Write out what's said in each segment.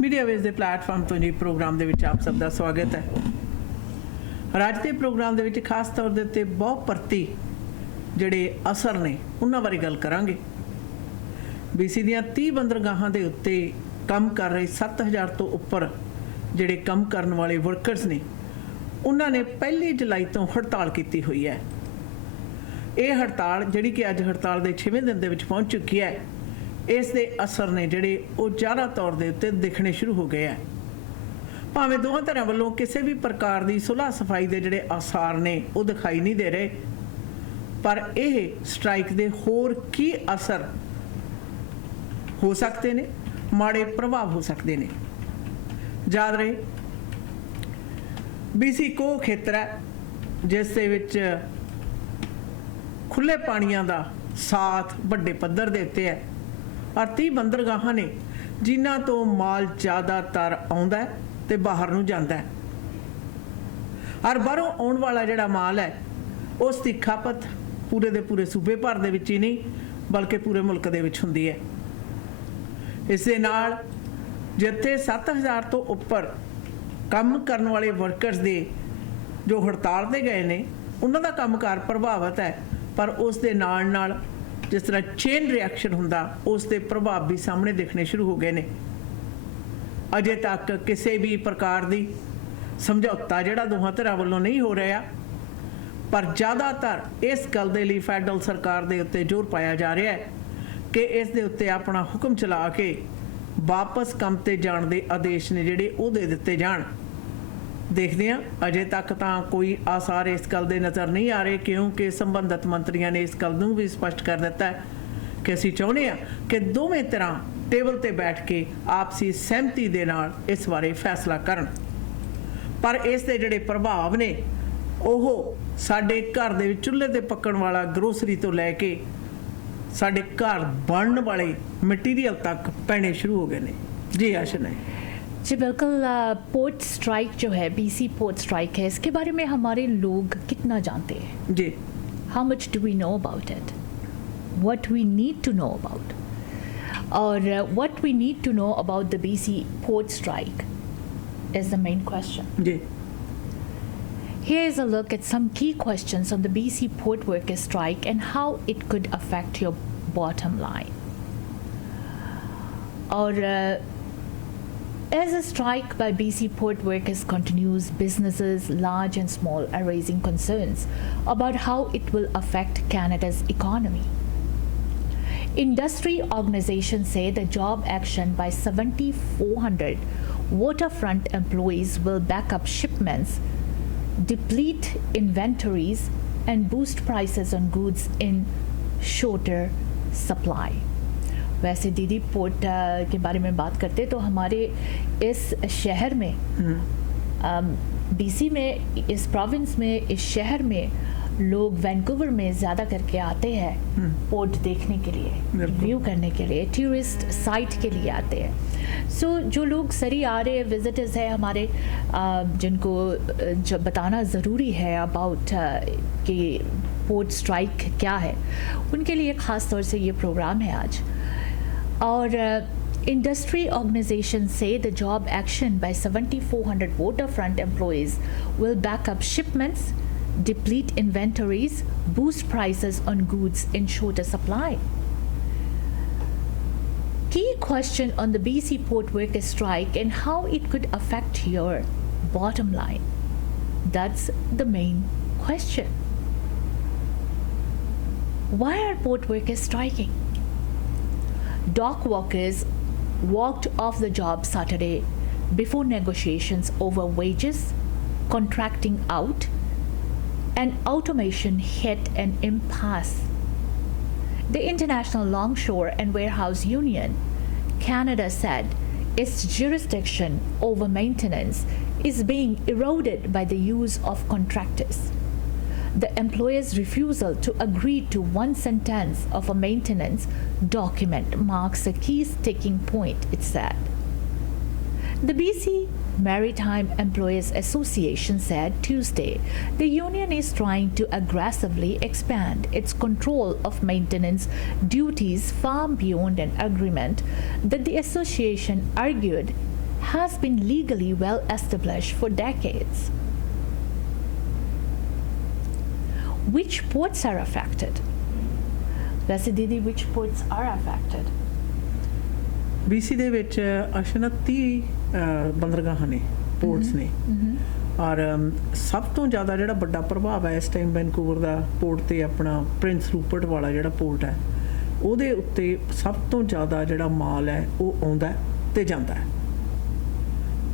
Media ਵੇਸ ਦੇ platform ਤੋਂ ਜੀ ਪ੍ਰੋਗਰਾਮ ਦੇ ਵਿੱਚ ਆਪ ਸਭ ਦਾ ਸਵਾਗਤ ਹੈ। ਅੱਜ ਦੇ ਪ੍ਰੋਗਰਾਮ ਦੇ ਵਿੱਚ ਖਾਸ ਤੌਰ ਦੇ ਉੱਤੇ ਬਹੁ ਪਰਤੀ ਜਿਹੜੇ ਅਸਰ ਨੇ ਉਹਨਾਂ ਬਾਰੇ ਗੱਲ ਕਰਾਂਗੇ। BC ਦੀਆਂ 30 ਬੰਦਰਗਾਹਾਂ ਦੇ ਉੱਤੇ ਕੰਮ ਕਰ ਰਹੇ 7000 ਤੋਂ ਉੱਪਰ ਜਿਹੜੇ ਕੰਮ ਕਰਨ ਵਾਲੇ ਵਰਕਰਸ ਨੇ ਉਹਨਾਂ ਨੇ 1 ਜੁਲਾਈ ਤੋਂ ਹੜਤਾਲ ਕੀਤੀ ਹੋਈ ਹੈ। ਇਹ ਹੜਤਾਲ ਜਿਹੜੀ ਕਿ ਅੱਜ ਹੜਤਾਲ ਦੇ 6ਵੇਂ ਦਿਨ ਦੇ ਵਿੱਚ ਪਹੁੰਚ ਚੁੱਕੀ ਹੈ, ਇਸ ਦੇ ਅਸਰ ਨੇ ਜਿਹੜੇ ਉਹ ਜ਼ਿਆਦਾ ਤੌਰ ਦੇ ਉੱਤੇ ਦਿਖਣੇ ਸ਼ੁਰੂ ਹੋ ਗਏ ਹੈ। ਭਾਵੇਂ ਦੋਹਾਂ ਧਿਰਾਂ ਵੱਲੋਂ ਕਿਸੇ ਵੀ ਪ੍ਰਕਾਰ ਦੀ ਸੁਲ੍ਹਾ ਸਫਾਈ ਦੇ ਜਿਹੜੇ ਆਸਾਰ ਨੇ ਉਹ ਦਿਖਾਈ ਨਹੀਂ ਦੇ ਰਹੇ, ਪਰ ਇਹ ਸਟ੍ਰਾਈਕ ਦੇ ਹੋਰ ਕੀ ਅਸਰ ਹੋ ਸਕਦੇ ਨੇ, ਮਾੜੇ ਪ੍ਰਭਾਵ ਹੋ ਸਕਦੇ ਨੇ। ਯਾਦ ਰਹੇ BC ਕੋ ਖੇਤਰ ਹੈ ਜਿਸ ਦੇ ਵਿੱਚ ਖੁੱਲ੍ਹੇ ਪਾਣੀਆਂ ਦਾ ਸਾਥ ਵੱਡੇ ਪੱਧਰ ਦੇ ਉੱਤੇ ਹੈ, ਔਰ 30 ਬੰਦਰਗਾਹਾਂ ਨੇ ਜਿਨ੍ਹਾਂ ਤੋਂ ਮਾਲ ਜ਼ਿਆਦਾਤਰ ਆਉਂਦਾ ਤੇ ਬਾਹਰ ਨੂੰ ਜਾਂਦਾ ਹੈ। ਔਰ ਬਾਹਰੋਂ ਆਉਣ ਵਾਲਾ ਜਿਹੜਾ ਮਾਲ ਹੈ ਉਸ ਦੀ ਖਪਤ ਪੂਰੇ ਦੇ ਪੂਰੇ ਸੂਬੇ ਭਰ ਦੇ ਵਿੱਚ ਹੀ ਨਹੀਂ ਬਲਕਿ ਪੂਰੇ ਮੁਲਕ ਦੇ ਵਿੱਚ ਹੁੰਦੀ ਹੈ। ਇਸ ਦੇ ਨਾਲ ਜਿੱਥੇ 7000 ਤੋਂ ਉੱਪਰ ਕੰਮ ਕਰਨ ਵਾਲੇ ਵਰਕਰਸ ਦੇ ਜੋ ਹੜਤਾਲ 'ਤੇ ਗਏ ਨੇ ਉਹਨਾਂ ਦਾ ਕੰਮਕਾਰ ਪ੍ਰਭਾਵਿਤ ਹੈ, ਪਰ ਉਸ ਦੇ ਨਾਲ ਜਿਸ ਤਰ੍ਹਾਂ ਚੇਨ ਰਿਐਕਸ਼ਨ ਹੁੰਦਾ ਉਸ ਦੇ ਪ੍ਰਭਾਵ ਵੀ ਸਾਹਮਣੇ ਦਿਖਣੇ ਸ਼ੁਰੂ ਹੋ ਗਏ ਨੇ। ਅਜੇ ਤੱਕ ਕਿਸੇ ਵੀ ਪ੍ਰਕਾਰ ਦੀ ਸਮਝੌਤਾ ਜਿਹੜਾ ਦੋਹਾਂ ਧਿਰਾਂ ਵੱਲੋਂ ਨਹੀਂ ਹੋ ਰਿਹਾ, ਪਰ ਜ਼ਿਆਦਾਤਰ ਇਸ ਗੱਲ ਦੇ ਲਈ ਫੈਡਰਲ ਸਰਕਾਰ ਦੇ ਉੱਤੇ ਜ਼ੋਰ ਪਾਇਆ ਜਾ ਰਿਹਾ ਹੈ ਕਿ ਇਸ ਦੇ ਉੱਤੇ ਆਪਣਾ ਹੁਕਮ ਚਲਾ ਕੇ ਵਾਪਸ ਕੰਮ 'ਤੇ ਜਾਣ ਦੇ ਆਦੇਸ਼ ਨੇ ਜਿਹੜੇ ਉਹ ਦੇ ਦਿੱਤੇ ਜਾਣ। ਦੇਖਦੇ ਹਾਂ, ਅਜੇ ਤੱਕ ਤਾਂ ਕੋਈ ਆਸਾਰ ਇਸ ਗੱਲ ਦੇ ਨਜ਼ਰ ਨਹੀਂ ਆ ਰਹੇ, ਕਿਉਂਕਿ ਸੰਬੰਧਿਤ ਮੰਤਰੀਆਂ ਨੇ ਇਸ ਗੱਲ ਨੂੰ ਵੀ ਸਪਸ਼ਟ ਕਰ ਦਿੱਤਾ ਕਿ ਅਸੀਂ ਚਾਹੁੰਦੇ ਹਾਂ ਕਿ ਦੋਵੇਂ ਧਿਰਾਂ ਟੇਬਲ 'ਤੇ ਬੈਠ ਕੇ ਆਪਸੀ ਸਹਿਮਤੀ ਦੇ ਨਾਲ ਇਸ ਬਾਰੇ ਫੈਸਲਾ ਕਰਨ। ਪਰ ਇਸ ਦੇ ਜਿਹੜੇ ਪ੍ਰਭਾਵ ਨੇ ਉਹ ਸਾਡੇ ਘਰ ਦੇ ਵਿੱਚ ਚੁੱਲ੍ਹੇ 'ਤੇ ਪੱਕਣ ਵਾਲਾ ਗਰੋਸਰੀ ਤੋਂ ਲੈ ਕੇ ਸਾਡੇ ਘਰ ਬਣਨ ਵਾਲੇ ਮਟੀਰੀਅਲ तक पैने शुरू हो गए ने। जी आशना जी बिल्कुल। पोर्ट स्ट्राइक जो है, BC पोर्ट स्ट्राइक है, इसके बारे में हमारे लोग कितना जानते हैं जी? How much do we know about it, what we need to know about, और what we need to know about the BC port strike is the main question जी। Here is a look at some key questions on the BC port workers strike and how it could affect your bottom line. Or as a strike by BC port workers continues, businesses large and small are raising concerns about how it will affect Canada's economy. Industry organizations say the job action by 7,400 waterfront employees will back up shipments, deplete inventories and boost prices on goods in shorter supply. वैसे दीदी port के बारे में बात करते तो हमारे इस शहर में BC में, इस प्रोविंस में, इस शहर में लोग वैंकूवर में ज़्यादा करके आते हैं पोर्ट देखने के लिए, व्यू करने के लिए, टूरिस्ट साइट के लिए आते हैं। सो जो लोग सरी आ रहे विजिटर्स हैं हमारे, जिनको जब बताना ज़रूरी है अबाउट कि पोर्ट स्ट्राइक क्या है, उनके लिए ख़ास तौर से ये प्रोग्राम है आज। और industry organizations say the job action by 7,400 waterfront employees will back up shipments, deplete inventories, boost prices on goods in shorter supply. Key question on the BC port workers strike and how it could affect your bottom line. That's the main question. Why are port workers striking? Dock workers walked off the job Saturday before negotiations over wages, contracting out, and automation hit an impasse. The International Longshore and Warehouse Union, Canada, said its jurisdiction over maintenance is being eroded by the use of contractors. The employer's refusal to agree to one sentence of a maintenance document marks a key sticking point, it said. The BC Maritime Employees Association said Tuesday the union is trying to aggressively expand its control of maintenance duties far beyond an agreement that the association argued has been legally well established for decades. Which ports are affected? वैसे दीदी, which ports are affected? BC ਦੇ ਵਿੱਚ ਅਸ਼ਨਾ 30 ਬੰਦਰਗਾਹਾਂ ਨੇ, ports ਨੇ, ਔਰ ਸਭ ਤੋਂ ਜ਼ਿਆਦਾ ਜਿਹੜਾ ਵੱਡਾ ਪ੍ਰਭਾਵ ਹੈ ਇਸ ਟਾਈਮ ਵੈਨਕੂਵਰ ਦਾ ਪੋਰਟ ਤੇ ਆਪਣਾ ਪ੍ਰਿੰਸ ਰੂਪਰਟ ਵਾਲਾ ਜਿਹੜਾ ਪੋਰਟ ਹੈ ਉਹਦੇ ਉੱਤੇ ਸਭ ਤੋਂ ਜ਼ਿਆਦਾ ਜਿਹੜਾ ਮਾਲ ਹੈ ਉਹ ਆਉਂਦਾ ਤੇ ਜਾਂਦਾ ਹੈ।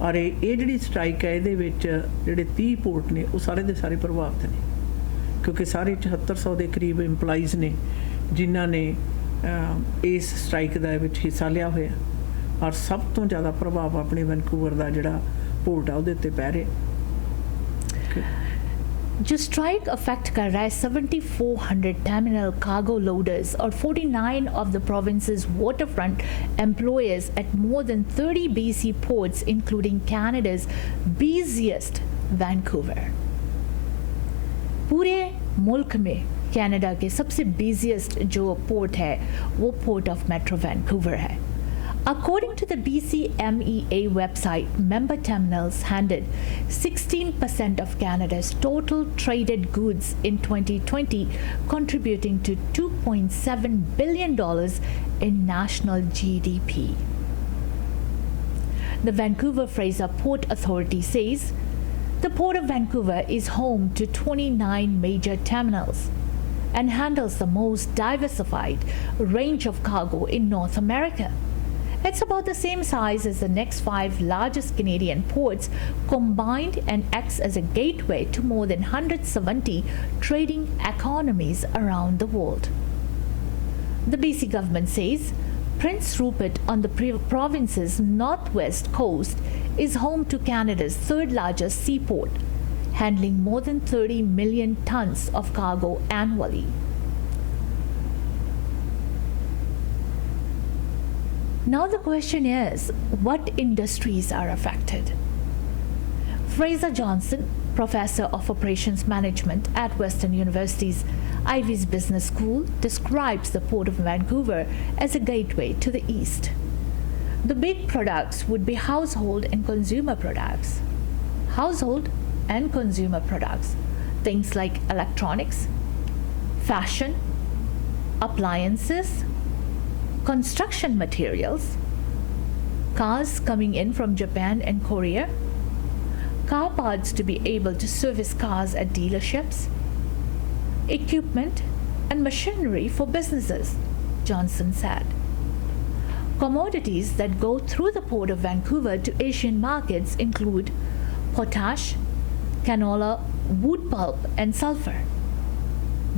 ਔਰ ਇਹ ਜਿਹੜੀ ਸਟ੍ਰਾਈਕ ਹੈ ਇਹਦੇ ਵਿੱਚ ਜਿਹੜੇ 30 ਪੋਰਟ ਨੇ ਉਹ ਸਾਰੇ ਦੇ ਸਾਰੇ ਪ੍ਰਭਾਵਿਤ ਨੇ, ਕਿਉਂਕਿ ਸਾਰੇ 7400 ਦੇ ਕਰੀਬ ਇੰਪਲਾਈਜ਼ ਨੇ ਜਿਨ੍ਹਾਂ ਨੇ ਇਸ ਸਟ੍ਰਾਈਕ ਦਾ ਵਿੱਚ ਹਿੱਸਾ ਲਿਆ ਹੋਇਆ, ਔਰ ਸਭ ਤੋਂ ਜ਼ਿਆਦਾ ਪ੍ਰਭਾਵ ਆਪਣੇ ਵੈਨਕੂਵਰ ਦਾ ਜਿਹੜਾ ਪੋਰਟ ਆ ਉਹਦੇ ਉੱਤੇ ਪੈ ਰਿਹਾ। जो strike affect कर रहा है 7,400 terminal cargo loaders और 49 of the province's waterfront employers at more than 30 BC ports, including Canada's busiest Vancouver. पूरे मुल्क में कनाडा के सबसे बिजिएस्ट जो पोर्ट है वो पोर्ट ऑफ मेट्रो वैंकूवर है। According to the BCMEA website, member terminals handled 16% of Canada's total traded goods in 2020, contributing to $2.7 billion in national GDP. The Vancouver Fraser Port Authority says the Port of Vancouver is home to 29 major terminals and handles the most diversified range of cargo in North America. It's about the same size as the next 5 largest Canadian ports combined and acts as a gateway to more than 170 trading economies around the world. The BC government says Prince Rupert on the province's northwest coast is home to Canada's third largest seaport, handling more than 30 million tons of cargo annually. Now the question is, what industries are affected? Fraser Johnson, professor of operations management at Western University's Ivy's Business School, describes the Port of Vancouver as a gateway to the east. The big products would be household and consumer products. Household and consumer products, things like electronics, fashion, appliances, construction materials, cars coming in from Japan and Korea, car parts to be able to service cars at dealerships, equipment and machinery for businesses, Johnson said. Commodities that go through the Port of Vancouver to Asian markets include potash, canola, wood pulp, and sulfur.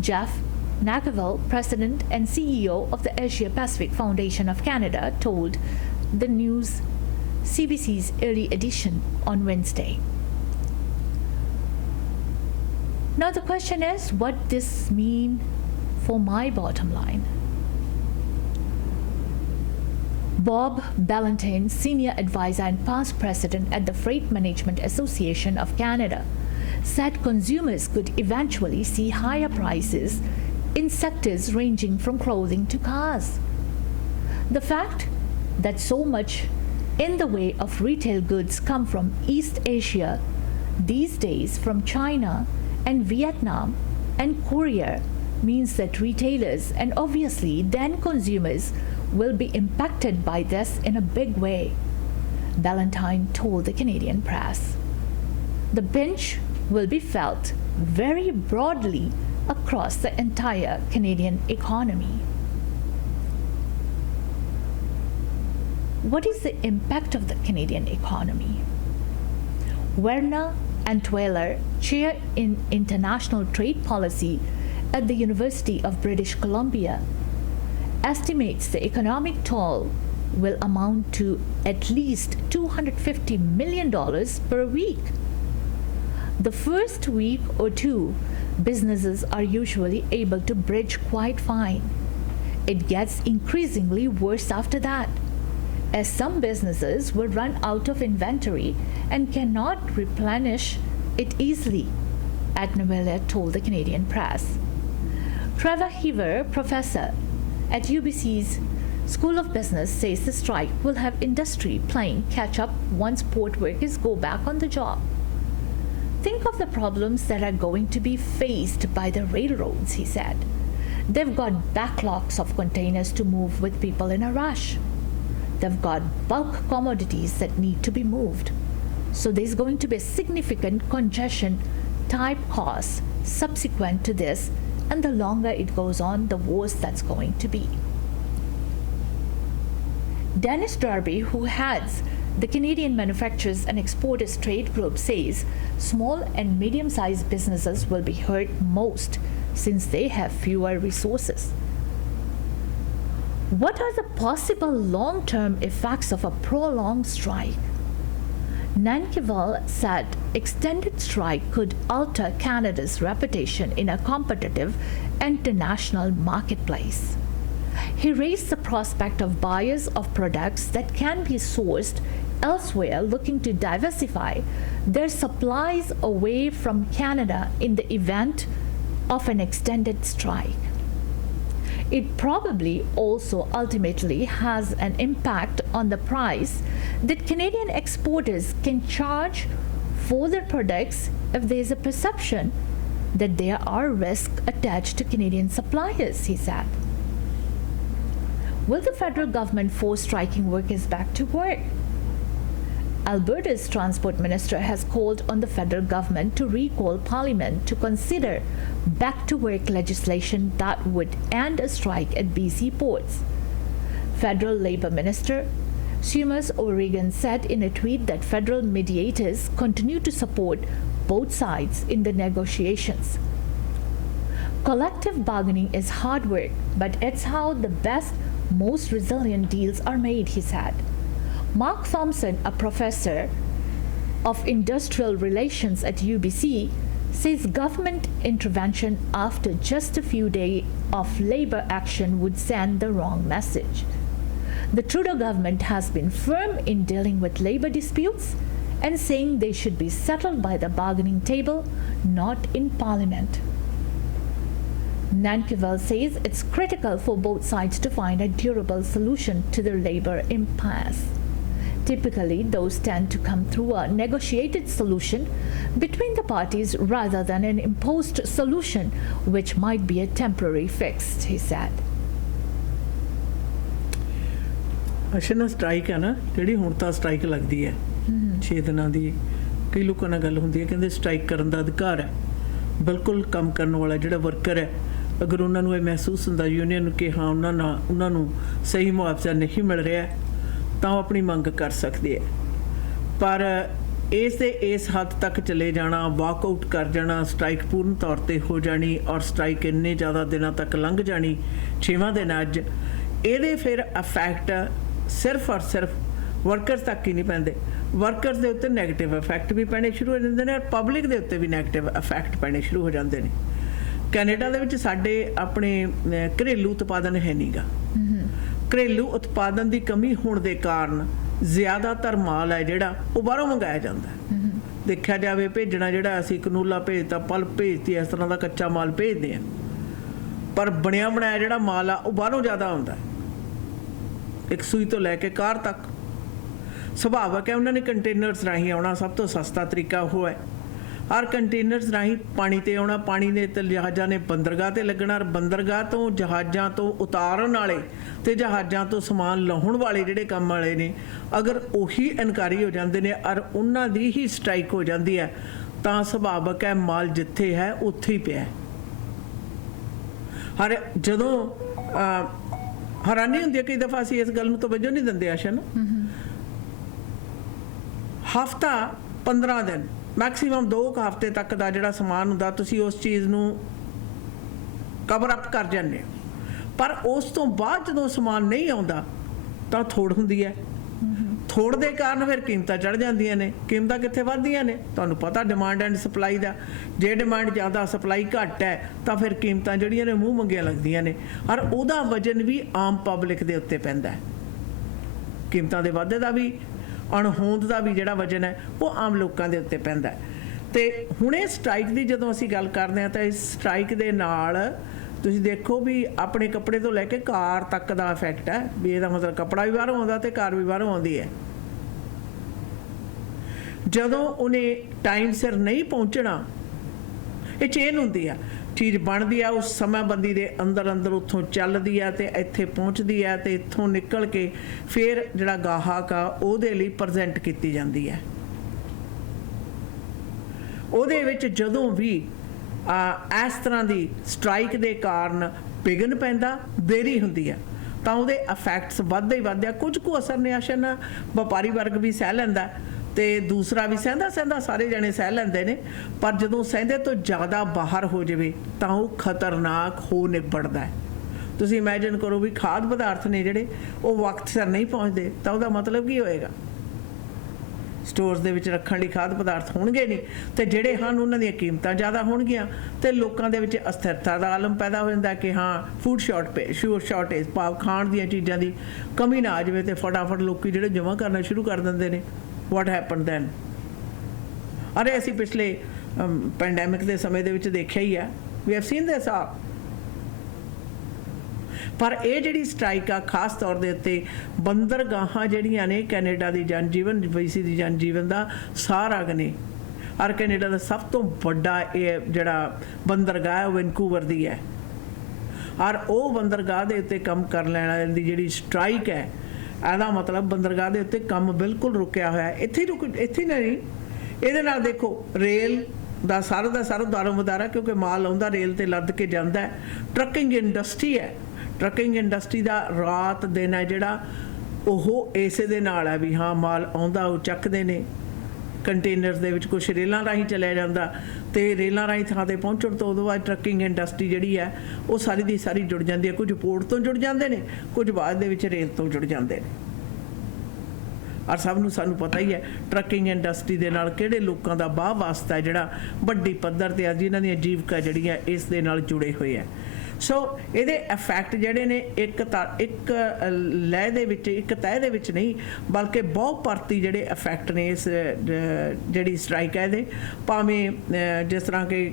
Jeff Nagavell, President and CEO of the Asia Pacific Foundation of Canada, told the News CBC's early edition on Wednesday. Now the question is, what does this mean for my bottom line? Bob Ballantyne, Senior Advisor and past President at the Freight Management Association of Canada, said consumers could eventually see higher prices in sectors ranging from clothing to cars. The fact that so much in the way of retail goods come from East Asia these days, from China and Vietnam and Korea, means that retailers and obviously then consumers will be impacted by this in a big way, Ballantyne told the Canadian press. The pinch will be felt very broadly across the entire Canadian economy. What is the impact of the Canadian economy? Werner Antweiler, Chair in International Trade Policy at the University of British Columbia, estimates the economic toll will amount to at least $250 million per week. The first week or two, businesses are usually able to bridge quite fine. It gets increasingly worse after that, as some businesses will run out of inventory and cannot replenish it easily, Antweiler told the Canadian press. Trevor Heaver, professor at UBC's School of Business says the strike will have industry playing catch up once port workers go back on the job. Think of the problems that are going to be faced by the railroads, he said. They've got backlogs of containers to move with people in a rush. They've got bulk commodities that need to be moved. So there's going to be a significant congestion type cost subsequent to this, and the longer it goes on, the worse that's going to be. Dennis Darby, who heads the Canadian Manufacturers and Exporters Trade Group, says small and medium-sized businesses will be hurt most since they have fewer resources. What are the possible long-term effects of a prolonged strike? Nankival said extended strike could alter Canada's reputation in a competitive international marketplace. He raised the prospect of buyers of products that can be sourced elsewhere looking to diversify their supplies away from Canada in the event of an extended strike. It probably also ultimately has an impact on the price that Canadian exporters can charge for their products if there is a perception that there are risks attached to Canadian suppliers, he said. Will the federal government force striking workers back to work? Alberta's transport minister has called on the federal government to recall Parliament to consider back-to-work legislation that would end a strike at BC ports. Federal Labor Minister Seamus O'Regan said in a tweet that federal mediators continue to support both sides in the negotiations. Collective bargaining is hard work, but it's how the best, most resilient deals are made, he said. Mark Thompson, a professor of industrial relations at UBC, says government intervention after just a few days of labor action would send the wrong message. The Trudeau government has been firm in dealing with labor disputes and saying they should be settled by the bargaining table, not in Parliament. Nankival says it's critical for both sides to find a durable solution to the labor impasse. Typically, those tend to come through a negotiated solution between the parties rather than an imposed solution, which might be a temporary fix, he said. ਅਸ਼ਨਾ strike ਹੈ ਨਾ ਜਿਹੜੀ ਹੁਣ ਤਾਂ strike ਲੱਗਦੀ ਹੈ 6 ਦਿਨਾਂ ਦੀ ਕਈ ਲੋਕਾਂ ਨਾਲ ਗੱਲ ਹੁੰਦੀ ਹੈ ਕਹਿੰਦੇ ਸਟ੍ਰਾਈਕ ਕਰਨ ਦਾ ਅਧਿਕਾਰ ਹੈ ਬਿਲਕੁਲ ਕੰਮ ਕਰਨ ਵਾਲਾ ਜਿਹੜਾ ਵਰਕਰ ਹੈ ਅਗਰ ਉਹਨਾਂ ਨੂੰ ਇਹ ਮਹਿਸੂਸ ਹੁੰਦਾ ਯੂਨੀਅਨ ਨੂੰ ਕਿ ਹਾਂ ਉਹਨਾਂ ਨੂੰ ਸਹੀ ਮੁਆਵਜ਼ਾ ਨਹੀਂ ਮਿਲ ਰਿਹਾ ਤਾਂ ਉਹ ਆਪਣੀ ਮੰਗ ਕਰ ਸਕਦੇ ਹੈ ਪਰ ਇਸ ਹੱਦ ਤੱਕ ਚਲੇ ਜਾਣਾ ਵਾਕਆਊਟ ਕਰ ਜਾਣਾ ਸਟ੍ਰਾਈਕ ਪੂਰਨ ਤੌਰ ਤੇ ਹੋ ਜਾਣੀ ਔਰ ਸਟ੍ਰਾਈਕ ਇੰਨੇ ਜ਼ਿਆਦਾ ਦਿਨਾਂ ਤੱਕ ਲੰਘ ਜਾਣੀ 6ਵਾਂ ਦਿਨ ਅੱਜ ਇਹਦੇ ਫਿਰ ਇਫੈਕਟ ਸਿਰਫ ਔਰ ਸਿਰਫ ਵਰਕਰਸ ਤੱਕ ਹੀ ਨਹੀਂ ਪੈਂਦੇ ਵਰਕਰਸ ਦੇ ਉੱਤੇ ਨੈਗੇਟਿਵ ਇਫੈਕਟ ਵੀ ਪੈਣੇ ਸ਼ੁਰੂ ਹੋ ਜਾਂਦੇ ਨੇ ਔਰ ਪਬਲਿਕ ਦੇ ਉੱਤੇ ਵੀ ਨੈਗੇਟਿਵ ਇਫੈਕਟ ਪੈਣੇ ਸ਼ੁਰੂ ਹੋ ਜਾਂਦੇ ਨੇ ਕੈਨੇਡਾ ਦੇ ਵਿੱਚ ਸਾਡੇ ਆਪਣੇ ਘਰੇਲੂ ਉਤਪਾਦਨ ਹੈ ਨਹੀਂਗਾ ਘਰੇਲੂ ਉਤਪਾਦਨ ਦੀ ਕਮੀ ਹੋਣ ਦੇ ਕਾਰਨ ਜ਼ਿਆਦਾਤਰ ਮਾਲ ਹੈ ਜਿਹੜਾ ਉਹ ਬਾਹਰੋਂ ਮੰਗਾਇਆ ਜਾਂਦਾ ਦੇਖਿਆ ਜਾਵੇ ਭੇਜਣਾ ਜਿਹੜਾ ਅਸੀਂ ਕਨੂਲਾ ਭੇਜਤਾ ਪਲਪ ਭੇਜਤੀ ਇਸ ਤਰ੍ਹਾਂ ਦਾ ਕੱਚਾ ਮਾਲ ਭੇਜਦੇ ਆ ਪਰ ਬਣਿਆ ਬਣਾਇਆ ਜਿਹੜਾ ਮਾਲ ਆ ਉਹ ਬਾਹਰੋਂ ਜ਼ਿਆਦਾ ਆਉਂਦਾ ਇੱਕ ਸੂਈ ਤੋਂ ਲੈ ਕੇ ਕਾਰ ਤੱਕ ਸੁਭਾਵਕ ਹੈ ਉਹਨਾਂ ਨੇ ਕੰਟੇਨਰਸ ਰਾਹੀਂ ਆਉਣਾ ਸਭ ਤੋਂ ਸਸਤਾ ਤਰੀਕਾ ਉਹ ਹੈ ਔਰ ਕੰਟੇਨਰਸ ਰਾਹੀਂ ਪਾਣੀ ਤੇ ਆਉਣਾ ਪਾਣੀ ਨੇ ਤੇ ਜਹਾਜ਼ਾਂ ਨੇ ਬੰਦਰਗਾਹ ਤੇ ਲੱਗਣਾ ਔਰ ਬੰਦਰਗਾਹ ਤੋਂ ਜਹਾਜ਼ਾਂ ਤੋਂ ਉਤਾਰਨ ਵਾਲੇ ਤੇ ਜਹਾਜ਼ਾਂ ਤੋਂ ਸਮਾਨ ਲਾਹੁਣ ਵਾਲੇ ਜਿਹੜੇ ਕੰਮ ਵਾਲੇ ਨੇ ਅਗਰ ਉਹੀ ਇਨਕਾਰੀ ਹੋ ਜਾਂਦੇ ਨੇ ਔਰ ਉਹਨਾਂ ਦੀ ਹੀ ਸਟ੍ਰਾਈਕ ਹੋ ਜਾਂਦੀ ਹੈ ਤਾਂ ਸੁਭਾਵਕ ਹੈ ਮਾਲ ਜਿੱਥੇ ਹੈ ਉੱਥੇ ਹੀ ਪਿਆ ਹਰ ਜਦੋਂ ਹੈਰਾਨੀ ਹੁੰਦੀ ਹੈ ਕਈ ਦਫਾ ਅਸੀਂ ਇਸ ਗੱਲ ਨੂੰ ਤਵੱਜੋ ਨਹੀਂ ਦਿੰਦੇ ਆਸ਼ਨ ਹਫਤਾ 15 ਦਿਨ ਮੈਕਸੀਮਮ 2 ਹਫ਼ਤੇ ਤੱਕ ਦਾ ਜਿਹੜਾ ਸਮਾਨ ਹੁੰਦਾ ਤੁਸੀਂ ਉਸ ਚੀਜ਼ ਨੂੰ ਕਵਰ ਅਪ ਕਰ ਜਾਂਦੇ ਪਰ ਉਸ ਤੋਂ ਬਾਅਦ ਜਦੋਂ ਸਮਾਨ ਨਹੀਂ ਆਉਂਦਾ ਤਾਂ ਥੋੜ ਹੁੰਦੀ ਹੈ ਥੋੜ ਦੇ ਕਾਰਨ ਫਿਰ ਕੀਮਤਾਂ ਚੜ੍ਹ ਜਾਂਦੀਆਂ ਨੇ ਕੀਮਤਾਂ ਕਿੱਥੇ ਵੱਧਦੀਆਂ ਨੇ ਤੁਹਾਨੂੰ ਪਤਾ ਡਿਮਾਂਡ ਐਂਡ ਸਪਲਾਈ ਦਾ ਜੇ ਡਿਮਾਂਡ ਜ਼ਿਆਦਾ ਸਪਲਾਈ ਘੱਟ ਹੈ ਤਾਂ ਫਿਰ ਕੀਮਤਾਂ ਜਿਹੜੀਆਂ ਨੇ ਮੂੰਹ ਮੰਗੀਆਂ ਲੱਗਦੀਆਂ ਨੇ ਔਰ ਉਹਦਾ ਵਜਨ ਵੀ ਆਮ ਪਬਲਿਕ ਦੇ ਉੱਤੇ ਪੈਂਦਾ ਕੀਮਤਾਂ ਦੇ ਵਾਧੇ ਦਾ ਵੀ ਅਣਹੋਂਦ ਦਾ ਵੀ ਜਿਹੜਾ ਵਜਨ ਹੈ ਉਹ ਆਮ ਲੋਕਾਂ ਦੇ ਉੱਤੇ ਪੈਂਦਾ ਤੇ ਹੁਣ ਇਹ ਸਟ੍ਰਾਈਕ ਦੀ ਜਦੋਂ ਅਸੀਂ ਗੱਲ ਕਰਦੇ ਹਾਂ ਤਾਂ ਇਸ ਸਟ੍ਰਾਈਕ ਦੇ ਨਾਲ ਤੁਸੀਂ ਦੇਖੋ ਵੀ ਆਪਣੇ ਕੱਪੜੇ ਤੋਂ ਲੈ ਕੇ ਕਾਰ ਤੱਕ ਦਾ ਇਫੈਕਟ ਹੈ ਵੀ ਇਹਦਾ ਮਤਲਬ ਕੱਪੜਾ ਵੀ ਬਾਹਰੋਂ ਆਉਂਦਾ ਤੇ ਕਾਰ ਵੀ ਬਾਹਰੋਂ ਆਉਂਦੀ ਹੈ। ਜਦੋਂ ਉਹਨੇ ਟਾਈਮ ਸਿਰ ਨਹੀਂ ਪਹੁੰਚਣਾ, ਇਹ ਚੇਨ ਹੁੰਦੀ ਆ, ਚੀਜ਼ ਬਣਦੀ ਆ ਉਸ ਸਮਾਂਬੰਦੀ ਦੇ ਅੰਦਰ ਅੰਦਰ ਉੱਥੋਂ ਚੱਲਦੀ ਆ ਤੇ ਇੱਥੇ ਪਹੁੰਚਦੀ ਆ ਤੇ ਇੱਥੋਂ ਨਿਕਲ ਕੇ ਫਿਰ ਜਿਹੜਾ ਗਾਹਕ ਆ ਉਹਦੇ ਲਈ ਪ੍ਰੈਜ਼ੈਂਟ ਕੀਤੀ ਜਾਂਦੀ ਹੈ। ਉਹਦੇ ਵਿੱਚ ਜਦੋਂ ਵੀ ਇਸ ਤਰ੍ਹਾਂ ਦੀ ਸਟ੍ਰਾਈਕ ਦੇ ਕਾਰਨ ਵਿਘਨ ਪੈਂਦਾ, ਦੇਰੀ ਹੁੰਦੀ ਆ, ਤਾਂ ਉਹਦੇ ਇਫੈਕਟਸ ਵੱਧਦੇ ਹੀ ਵੱਧਦੇ ਆ। ਕੁਝ ਕੁ ਅਸਰ ਨਿਆਸ਼ਨਾ ਵਪਾਰੀ ਵਰਗ ਵੀ ਸਹਿ ਲੈਂਦਾ ਤੇ ਦੂਸਰਾ ਵੀ ਸਹਿੰਦਾ ਸਾਰੇ ਜਣੇ ਸਹਿ ਲੈਂਦੇ ਨੇ, ਪਰ ਜਦੋਂ ਸਹਿੰਦੇ ਤੋਂ ਜ਼ਿਆਦਾ ਬਾਹਰ ਹੋ ਜਾਵੇ ਤਾਂ ਉਹ ਖਤਰਨਾਕ ਹੋ ਨਿਬੜਦਾ ਹੈ। ਤੁਸੀਂ ਇਮੇਜਿਨ ਕਰੋ ਵੀ ਖਾਦ ਪਦਾਰਥ ਨੇ ਜਿਹੜੇ ਉਹ ਵਕਤ ਸਿਰ ਨਹੀਂ ਪਹੁੰਚਦੇ ਤਾਂ ਉਹਦਾ ਮਤਲਬ ਕੀ ਹੋਏਗਾ? ਸਟੋਰਸ ਦੇ ਵਿੱਚ ਰੱਖਣ ਲਈ ਖਾਦ ਪਦਾਰਥ ਹੋਣਗੇ ਨਹੀਂ ਤੇ ਜਿਹੜੇ ਹਨ ਉਹਨਾਂ ਦੀਆਂ ਕੀਮਤਾਂ ਜ਼ਿਆਦਾ ਹੋਣਗੀਆਂ ਤੇ ਲੋਕਾਂ ਦੇ ਵਿੱਚ ਅਸਥਿਰਤਾ ਦਾ ਆਲਮ ਪੈਦਾ ਹੋ ਜਾਂਦਾ ਕਿ ਹਾਂ ਫੂਡ ਸ਼ਾਰਟੇਜ, ਭਾਵ ਖਾਣ ਦੀਆਂ ਚੀਜ਼ਾਂ ਦੀ ਕਮੀ ਨਾ ਆ ਜਾਵੇ ਤੇ ਫਟਾਫਟ ਲੋਕੀ ਜਿਹੜੇ ਜਮ੍ਹਾਂ ਕਰਨਾ ਸ਼ੁਰੂ ਕਰ ਦਿੰਦੇ ਨੇ। What happened then? ਅਰੇ ਅਸੀਂ ਪਿਛਲੇ ਪੈਂਡੈਮਿਕ ਦੇ ਸਮੇਂ ਦੇ ਵਿੱਚ ਦੇਖਿਆ ਹੀ ਆ, we have seen this all। ਪਰ ਇਹ ਜਿਹੜੀ ਸਟ੍ਰਾਈਕ ਆ ਖਾਸ ਤੌਰ ਦੇ ਉੱਤੇ ਬੰਦਰਗਾਹਾਂ ਜਿਹੜੀਆਂ ਨੇ ਕੈਨੇਡਾ ਦੀ ਜਨਜੀਵਨ BC ਦੀ ਜਨਜੀਵਨ ਦਾ ਸਾਰਾ ਨੇ, ਔਰ ਕੈਨੇਡਾ ਦਾ ਸਭ ਤੋਂ ਵੱਡਾ ਇਹ ਜਿਹੜਾ ਬੰਦਰਗਾਹ ਹੈ ਉਹ ਵੈਨਕੂਵਰ ਦੀ ਹੈ, ਔਰ ਉਹ ਬੰਦਰਗਾਹ ਦੇ ਉੱਤੇ ਕੰਮ ਕਰਨ ਲੈਣ ਵਾਲਿਆਂ ਦੀ ਜਿਹੜੀ ਸਟ੍ਰਾਈਕ ਹੈ, ਇਹਦਾ ਮਤਲਬ ਬੰਦਰਗਾਹ ਦੇ ਉੱਤੇ ਕੰਮ ਬਿਲਕੁਲ ਰੁਕਿਆ ਹੋਇਆ। ਇੱਥੇ ਨਹੀਂ, ਇਹਦੇ ਨਾਲ ਦੇਖੋ ਰੇਲ ਦਾ ਸਾਰਾ ਦਾਰੋਮਦਾਰਾ, ਕਿਉਂਕਿ ਮਾਲ ਆਉਂਦਾ ਰੇਲ ਤੇ ਲੱਦ ਕੇ ਜਾਂਦਾ ਹੈ। ਟਰੱਕਿੰਗ ਇੰਡਸਟਰੀ ਹੈ, ਟਰੱਕਿੰਗ ਇੰਡਸਟਰੀ ਦਾ ਰਾਤ ਦਿਨ ਹੈ ਜਿਹੜਾ ਉਹ ਇਸੇ ਦੇ ਨਾਲ ਹੈ ਵੀ ਹਾਂ ਮਾਲ ਆਉਂਦਾ ਉਹ ਚੱਕਦੇ ਨੇ ਕੰਟੇਨਰਸ ਦੇ ਵਿੱਚ, ਕੁਛ ਰੇਲਾਂ ਰਾਹੀਂ ਚਲਿਆ ਜਾਂਦਾ ਤੇ ਰੇਲਾਂ ਰਾਹੀਂ ਥਾਂ ਤੇ ਪਹੁੰਚਣ ਤੋਂ ਉਦੋਂ ਬਾਅਦ ਟਰੱਕਿੰਗ ਇੰਡਸਟਰੀ ਜਿਹੜੀ ਹੈ ਉਹ ਸਾਰੀ ਦੀ ਸਾਰੀ ਜੁੜ ਜਾਂਦੀ ਹੈ। ਕੁਝ ਪੋਰਟ ਤੋਂ ਜੁੜ ਜਾਂਦੇ ਨੇ, ਕੁਝ ਬਾਅਦ ਦੇ ਵਿੱਚ ਰੇਲ ਤੋਂ ਜੁੜ ਜਾਂਦੇ ਨੇ। ਔਰ ਸਭ ਨੂੰ ਸਾਨੂੰ ਪਤਾ ਹੀ ਹੈ ਟਰੱਕਿੰਗ ਇੰਡਸਟਰੀ ਦੇ ਨਾਲ ਕਿਹੜੇ ਲੋਕਾਂ ਦਾ ਵਾਹ ਵਾਸਤਾ ਜਿਹੜਾ ਵੱਡੀ ਪੱਧਰ ਤੇ ਆ, ਜਿਨ੍ਹਾਂ ਦੀਆਂ ਜੀਵਿਕਾ ਜਿਹੜੀਆਂ ਇਸ ਦੇ ਨਾਲ ਜੁੜੇ ਹੋਏ ਆ। ਸੋ ਇਹਦੇ ਇਫੈਕਟ ਜਿਹੜੇ ਨੇ ਇੱਕ ਲੈਅ ਦੇ ਵਿੱਚ, ਇੱਕ ਤਹਿ ਦੇ ਵਿੱਚ ਨਹੀਂ ਬਲਕਿ ਬਹੁ ਪਰਤੀ ਜਿਹੜੇ ਇਫੈਕਟ ਨੇ ਇਸ ਜਿਹੜੀ ਸਟ੍ਰਾਈਕ ਹੈ ਇਹਦੇ। ਭਾਵੇਂ ਜਿਸ ਤਰ੍ਹਾਂ ਕਿ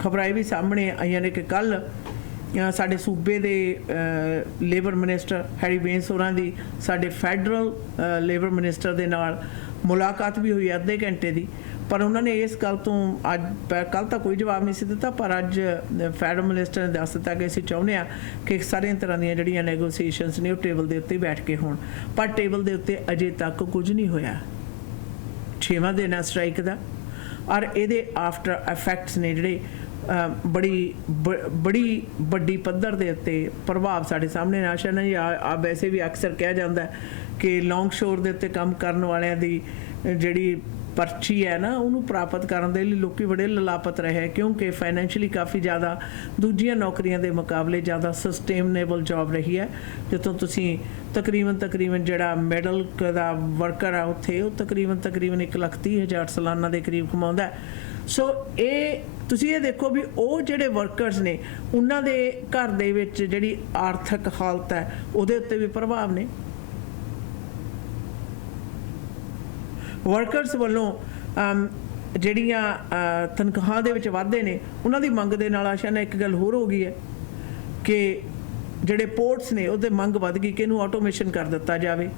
ਖਬਰਾਂ ਇਹ ਵੀ ਸਾਹਮਣੇ ਆਈਆਂ ਨੇ ਕਿ ਕੱਲ੍ਹ ਸਾਡੇ ਸੂਬੇ ਦੇ ਲੇਬਰ ਮਿਨਿਸਟਰ ਹੈਰੀ ਬੇਂਸ ਹੋਰਾਂ ਦੀ ਸਾਡੇ ਫੈਡਰਲ ਲੇਬਰ ਮਿਨਿਸਟਰ ਦੇ ਨਾਲ ਮੁਲਾਕਾਤ ਵੀ ਹੋਈ ਅੱਧੇ ਘੰਟੇ ਦੀ, ਪਰ ਉਹਨਾਂ ਨੇ ਇਸ ਗੱਲ ਤੋਂ ਕੱਲ੍ਹ ਤਾਂ ਕੋਈ ਜਵਾਬ ਨਹੀਂ ਸੀ ਦਿੱਤਾ, ਪਰ ਅੱਜ ਫੈਡਰਲ ਮਿਨਿਸਟਰ ਨੇ ਦੱਸ ਦਿੱਤਾ ਕਿ ਅਸੀਂ ਚਾਹੁੰਦੇ ਹਾਂ ਕਿ ਸਾਰੀਆਂ ਤਰ੍ਹਾਂ ਦੀਆਂ ਜਿਹੜੀਆਂ ਨੈਗੋਸੀਏਸ਼ਨਸ ਨੇ ਉਹ ਟੇਬਲ ਦੇ ਉੱਤੇ ਬੈਠ ਕੇ ਹੋਣ, ਪਰ ਟੇਬਲ ਦੇ ਉੱਤੇ ਅਜੇ ਤੱਕ ਕੁਝ ਨਹੀਂ ਹੋਇਆ। 6ਵਾਂ ਦਿਨ ਹੈ ਸਟ੍ਰਾਈਕ ਦਾ, ਔਰ ਇਹਦੇ ਆਫਟਰ ਇਫੈਕਟਸ ਨੇ ਜਿਹੜੇ ਬੜੀ ਵੱਡੀ ਪੱਧਰ ਦੇ ਉੱਤੇ ਪ੍ਰਭਾਵ ਸਾਡੇ ਸਾਹਮਣੇ ਆਸ਼ਾ ਨਹੀਂ ਆ। ਵੈਸੇ ਵੀ ਅਕਸਰ ਕਿਹਾ ਜਾਂਦਾ ਕਿ ਲੌਂਗ ਸ਼ੋਰ ਦੇ ਉੱਤੇ ਕੰਮ ਕਰਨ ਵਾਲਿਆਂ ਦੀ ਜਿਹੜੀ ਪਰਚੀ ਹੈ ਨਾ ਉਹਨੂੰ ਪ੍ਰਾਪਤ ਕਰਨ ਦੇ ਲਈ ਲੋਕੀ ਬੜੇ ਲਲਾਪਤ ਰਹੇ, ਕਿਉਂਕਿ ਫਾਈਨੈਂਸ਼ੀਅਲੀ ਕਾਫੀ ਜ਼ਿਆਦਾ ਦੂਜੀਆਂ ਨੌਕਰੀਆਂ ਦੇ ਮੁਕਾਬਲੇ ਜ਼ਿਆਦਾ ਸਸਟੇਨੇਬਲ ਜੌਬ ਰਹੀ ਹੈ, ਜਿੱਥੋਂ ਤੁਸੀਂ ਤਕਰੀਬਨ ਜਿਹੜਾ ਮਿਡਲ ਦਾ ਵਰਕਰ ਆ ਉੱਥੇ ਉਹ ਤਕਰੀਬਨ 1,30,000 ਸਾਲਾਨਾ ਦੇ ਕਰੀਬ ਕਮਾਉਂਦਾ। ਸੋ ਇਹ ਤੁਸੀਂ ਇਹ ਦੇਖੋ ਵੀ ਉਹ ਜਿਹੜੇ ਵਰਕਰਸ ਨੇ ਉਹਨਾਂ ਦੇ ਘਰ ਦੇ ਵਿੱਚ ਜਿਹੜੀ ਆਰਥਿਕ ਹਾਲਤ ਹੈ ਉਹਦੇ ਉੱਤੇ ਵੀ ਪ੍ਰਭਾਵ ਨੇ। ਵਰਕਰਸ ਵੱਲੋਂ ਜਿਹੜੀਆਂ ਤਨਖਾਹਾਂ ਦੇ ਵਿੱਚ ਵਾਧੇ ਨੇ ਉਹਨਾਂ ਦੀ ਮੰਗ ਦੇ ਨਾਲ ਆਸ਼ਾ ਨਾਲ ਇੱਕ ਗੱਲ ਹੋਰ ਹੋ ਗਈ ਹੈ ਕਿ ਜਿਹੜੇ ਪੋਰਟਸ ਨੇ ਉਹਦੇ ਮੰਗ ਵੱਧ ਗਈ ਕਿ ਇਹਨੂੰ ਆਟੋਮੇਸ਼ਨ ਕਰ ਦਿੱਤਾ ਜਾਵੇ।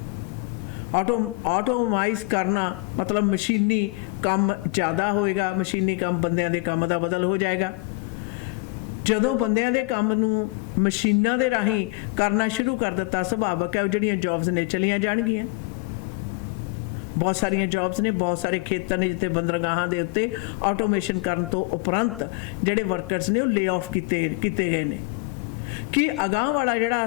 ਆਟੋਮਾਈਜ਼ ਕਰਨਾ ਮਤਲਬ ਮਸ਼ੀਨੀ ਕੰਮ ਜ਼ਿਆਦਾ ਹੋਏਗਾ, ਮਸ਼ੀਨੀ ਕੰਮ ਬੰਦਿਆਂ ਦੇ ਕੰਮ ਦਾ ਬਦਲ ਹੋ ਜਾਏਗਾ। ਜਦੋਂ ਬੰਦਿਆਂ ਦੇ ਕੰਮ ਨੂੰ ਮਸ਼ੀਨਾਂ ਦੇ ਰਾਹੀਂ ਕਰਨਾ ਸ਼ੁਰੂ ਕਰ ਦਿੱਤਾ, ਸੁਭਾਵਕ ਹੈ ਉਹ ਜਿਹੜੀਆਂ ਜੌਬਸ ਨੇ ਚਲੀਆਂ ਜਾਣਗੀਆਂ। ਬਹੁਤ ਸਾਰੀਆਂ ਜੌਬਸ ਨੇ, ਬਹੁਤ ਸਾਰੇ ਖੇਤਰ ਨੇ ਜਿੱਥੇ ਬੰਦਰਗਾਹਾਂ ਦੇ ਉੱਤੇ ਆਟੋਮੇਸ਼ਨ ਕਰਨ ਤੋਂ ਉਪਰੰਤ ਜਿਹੜੇ ਵਰਕਰਸ ਨੇ ਉਹ ਲੇ ਆਫ ਕੀਤੇ ਗਏ ਨੇ। ਕਿ ਅਗਾਂਹ ਵਾਲਾ ਜਿਹੜਾ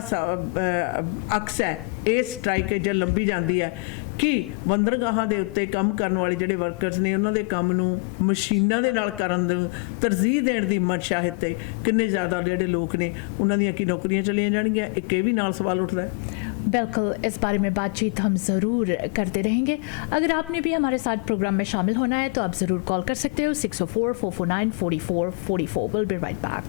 ਅਕਸ ਹੈ ਇਹ ਸਟ੍ਰਾਈਕ ਜੇ ਲੰਬੀ ਜਾਂਦੀ ਹੈ ਕਿ ਬੰਦਰਗਾਹਾਂ ਦੇ ਉੱਤੇ ਕੰਮ ਕਰਨ ਵਾਲੇ ਜਿਹੜੇ ਵਰਕਰਸ ਨੇ ਉਹਨਾਂ ਦੇ ਕੰਮ ਨੂੰ ਮਸ਼ੀਨਾਂ ਦੇ ਨਾਲ ਕਰਨ ਦੀ ਤਰਜੀਹ ਦੇਣ ਦੀ ਮਨਸ਼ਾ ਹੈ ਤੇ ਕਿੰਨੇ ਜ਼ਿਆਦਾ ਜਿਹੜੇ ਲੋਕ ਨੇ ਉਹਨਾਂ ਦੀਆਂ ਕੀ ਨੌਕਰੀਆਂ ਚਲੀਆਂ ਜਾਣਗੀਆਂ, ਇੱਕ ਇਹ ਵੀ ਨਾਲ ਸਵਾल उठता है। बिल्कुल, इस बारे में बातचीत हम ज़रूर करते रहेंगे। अगर आपने भी हमारे साथ प्रोग्राम में शामिल होना है तो आप ज़रूर कॉल कर सकते हो 604-449-4444। We'll be right back.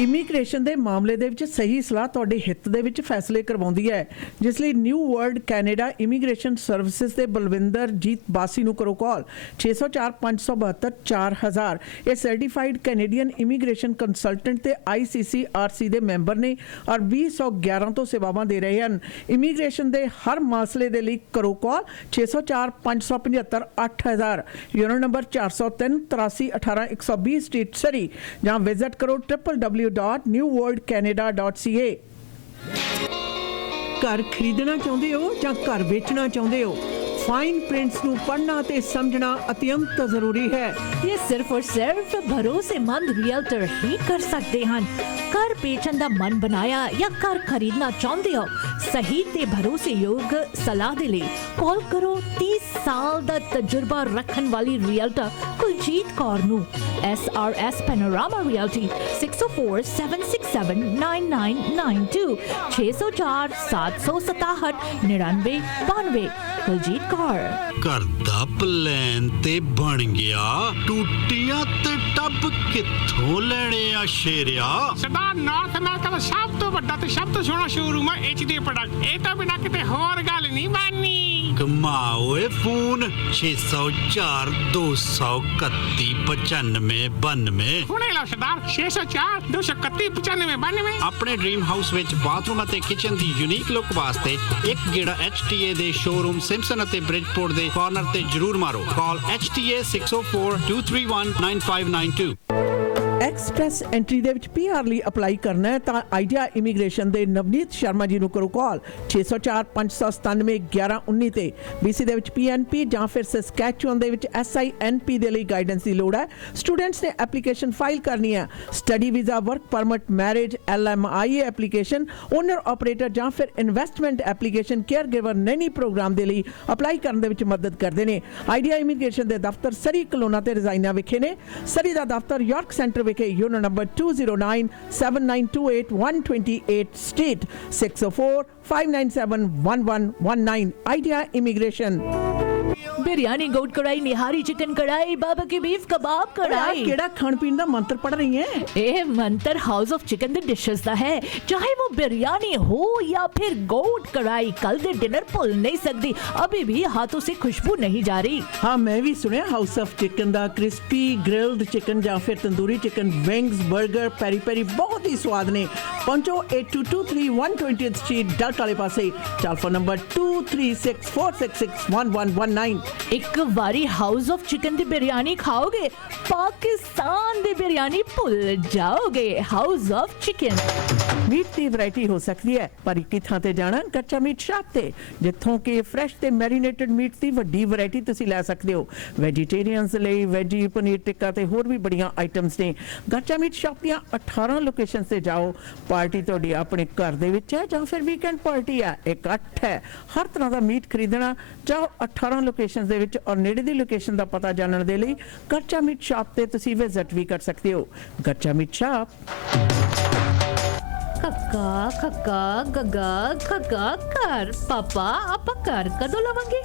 Immigration ਦੇ ਮਾਮਲੇ ਦੇ ਵਿੱਚ ਸਹੀ ਸਲਾਹ ਤੁਹਾਡੇ ਹਿੱਤ ਦੇ ਵਿੱਚ ਫੈਸਲੇ ਕਰਵਾਉਂਦੀ ਹੈ, ਜਿਸ ਲਈ new world Canada immigration services ਦੇ ਬਲਵਿੰਦਰ ਜੀਤ ਬਾਸੀ ਨੂੰ ਕਰੋ ਕਾਲ 604 572 4000। ਇਹ ਸਰਟੀਫਾਈਡ ਕੈਨੇਡੀਅਨ ਇਮੀਗ੍ਰੇਸ਼ਨ ਕੰਸਲਟੈਂਟ ਤੇ ICCRC ਦੇ ਮੈਂਬਰ ਨੇ ਔਰ 2011 ਤੋਂ ਸੇਵਾਵਾਂ ਦੇ ਰਹੇ ਹਨ। ਇਮੀਗ੍ਰੇਸ਼ਨ ਦੇ ਹਰ ਮਸਲੇ ਦੇ ਲਈ ਕਰੋ ਕਾਲ 604 575 8000, ਯੂਨੋ ਨੰਬਰ 403 83 18 120 ਸਟਰੀਟ ਸਰੀ, ਜਾਂ ਵਿਜ਼ਿਟ ਕਰੋ www.newworldcanada.ca। ਘਰ ਖਰੀਦਣਾ ਚਾਹੁੰਦੇ ਹੋ ਜਾਂ ਘਰ ਵੇਚਣਾ ਚਾਹੁੰਦੇ ਹੋ, फाइन प्रिंट्स ਨੂੰ ਪੜ੍ਹਨਾ ਤੇ ਸਮਝਣਾ ਅਤਿਅੰਤ ਜ਼ਰੂਰੀ ਹੈ। ये सिर्फ और सिर्फ भरोसेमंद रियल्टर ही कर सकते हैं। घर बेचण ਦਾ ਮਨ ਬਣਾਇਆ ਜਾਂ ਘਰ ਖਰੀਦਣਾ ਚਾਹੁੰਦੇ ਹੋ, ਸਹੀ ਤੇ ਭਰੋਸੇਯੋਗ ਸਲਾਹ ਦੇ ਲਈ ਕਾਲ ਕਰੋ 30 ਸਾਲ ਦਾ ਤਜਰਬਾ ਰੱਖਣ ਵਾਲੀ ਰਿयल्टर ਕੁਲਜੀਤ ਕੌਰ ਨੂੰ। SRS Panorama Realty 6047679992 604 767 9992। Kuljit Kaur. ਘਰ ਦਾ ਪਲਾਨ ਤੇ ਬਣ ਗਿਆ, ਟੂਟੀਆਂ ਤੇ ਟੱਬ ਕਿੱਥੋਂ ਲੈਣੇ ਆ ਸ਼ੇਰਿਆ? ਸਰਦਾਰ ਨਾਰਥ ਅਮਰੀਕਾ ਦਾ ਸਭ ਤੋਂ ਵੱਡਾ ਤੇ ਸਭ ਤੋਂ ਸੋਹਣਾ ਸ਼ੋਰੂਮ ਹੈ HD ਪ੍ਰੋਡਕਟ। ਇਹ ਤਾਂ ਬਿਨਾਂ ਕਿਤੇ ਹੋਰ ਗੱਲ ਨਹੀਂ ਬਣਨੀ। ਕਮਾਓ ਏ ਫੋਨ 604 231 9592। ਹੁਣੇ ਲਓ ਸਰਦਾਰ 604 231 9592। ਆਪਣੇ ਡ੍ਰੀਮ ਹਾਊਸ ਵਿੱਚ ਬਾਥਰੂਮ ਅਤੇ ਕਿਚਨ ਦੀ ਯੂਨੀਕ ਲੁੱਕ ਵਾਸਤੇ ਇੱਕ ਗੇੜਾ HTA ਦੇ ਸ਼ੋਰੂਮ ਸਿੰਪਸਨ ਅਤੇ ਬ੍ਰਿਜਪੋਰਟ ਦੇ ਕਾਰਨਰ ਤੇ ਜ਼ਰੂਰ ਮਾਰੋ। ਕਾਲ HTA 604 231 9592। ਐਕਸਪ੍ਰੈਸ ਐਂਟਰੀ ਦੇ ਵਿੱਚ PR ਲਈ ਅਪਲਾਈ ਕਰਨਾ ਹੈ ਤਾਂ ਆਈਡੀਆ ਇਮੀਗ੍ਰੇਸ਼ਨ ਦੇ ਨਵਨੀਤ ਸ਼ਰਮਾ ਜੀ ਨੂੰ ਕਰੋ ਕਾਲ 604 597 1119 ਤੇ। BC ਦੇ ਵਿੱਚ PNP ਜਾਂ ਫਿਰ ਸਸਕੈਚੁਅਨ ਦੇ ਵਿੱਚ SINP ਦੇ ਲਈ ਗਾਈਡੈਂਸ ਦੀ ਲੋੜ ਹੈ। ਸਟੂਡੈਂਟਸ ਨੇ ਐਪਲੀਕੇਸ਼ਨ ਫਾਈਲ ਕਰਨੀ ਹੈ। Study visa, work permit, marriage, LMIA application, owner operator ਜਾਂ ਫਿਰ investment application, caregiver nanny programme ਦੇ ਲਈ ਅਪਲਾਈ ਕਰਨ ਦੇ ਵਿੱਚ ਮਦਦ ਕਰਦੇ ਨੇ। ਆਈਡੀਆ ਇਮੀਗ੍ਰੇਸ਼ਨ ਦੇ ਦਫ਼ਤਰ ਸਰੀ ਕਲੋਨਾ ਤੇ ਰਜ਼ਾਈਨਾ ਵਿਖੇ ਨੇ। ਸਰੀ ਦਾ ਦਫ਼ਤਰ ਯਾਰਕ ਸੈਂਟਰ ਵਿਖੇ ਯੂਨੋ number 209 7928 128 street 604 597 1119। Idea immigration. Biryani, goat karahi, nihari chicken कढ़ाई, बाबा की बीफ कबाब कढ़ाई। ਕਿਹੜਾ ਖਾਣ ਪੀਣ ਦਾ ਮੰਤਰ ਪੜ ਰਹੀ ਹੈ? ਇਹ ਮੰਤਰ ਹਾਊਸ ਆਫ ਚਿਕਨ ਦੇ ਡਿਸ਼ਸ ਦਾ ਹੈ। ਚਾਹੇ वो बिरयानी हो या फिर गोट कढ़ाई, कल दे डिनर भूल नहीं सकती। अभी भी हाथों से खुशबू नहीं जा रही। हाँ, मैं भी सुनिया हाउस ऑफ चिकन दा क्रिस्पी ग्रिल्ड चिकन या फिर tandoori chicken, wings, burger, peri peri बहुत ही स्वाद ने। पहुंचो 8223 120th स्ट्रीट डल्ट वाले पासे। Telephone number 2364661119। एक बारी हाउस ऑफ चिकन दी बिरयानी खाओगे, पाकिस्तान दी बिरयानी भूल जाओगे। House of chicken. Meat the variety ਹੋ ਸਕਦੀ ਹੈ, ਪਰ ਇੱਕ ਥਾਂ ਤੇ ਜਾਣਾ ਕੱਚਾ ਮੀਟ ਸ਼ਾਪ ਤੇ, ਜਿੱਥੋਂ ਕਿ ਫਰੈਸ਼ ਤੇ ਮੈਰੀਨੇਟਡ ਮੀਟ ਦੀ ਵੱਡੀ ਵੈਰਾਈਟੀ ਤੁਸੀਂ ਲੈ ਸਕਦੇ ਹੋ। ਵੈਜੀਟੇਰੀਅਨਸ ਲਈ ਵੈਜੀ, ਪਨੀਰ ਟਿੱਕਾ ਤੇ ਹੋਰ ਵੀ ਬੜੀਆਂ ਆਈਟਮਸ ਨੇ। ਕੱਚਾ ਮੀਟ ਸ਼ਾਪ ਦੀਆਂ 18 ਲੋਕੇਸ਼ਨ ਤੇ ਜਾਓ। ਪਾਰਟੀ ਤੁਹਾਡੀ ਆਪਣੇ ਘਰ ਦੇ ਵਿੱਚ ਹੈ ਜਾਂ ਫਿਰ ਵੀਕਐਂਡ ਪਾਰਟੀ ਹੈ, ਇਕੱਠ ਹੈ, ਹਰ ਤਰ੍ਹਾਂ ਦਾ ਮੀਟ ਖਰੀਦਣਾ ਜਾਓ 18 ਲੋਕੇਸ਼ਨ ਦੇ ਵਿੱਚ। ਔਰ ਨੇੜੇ ਦੀ ਲੋਕੇਸ਼ਨ ਦਾ ਪਤਾ ਜਾਣਨ ਦੇ ਲਈ ਕੱਚਾ ਮੀਟ ਸ਼ਾਪ ਤੇ ਤੁਸੀਂ ਵਿਜ਼ਿਟ ਵੀ ਕਰ ਸਕਦੇ ਹੋ। ਕੱਚਾ ਮੀਟ ਸ਼ਾਪ। खक्का खक्का गगा खक्का कर पापा ਆਪਾਂ ਘਰ ਕਦੋਂ ਲਵਾਂਗੇ?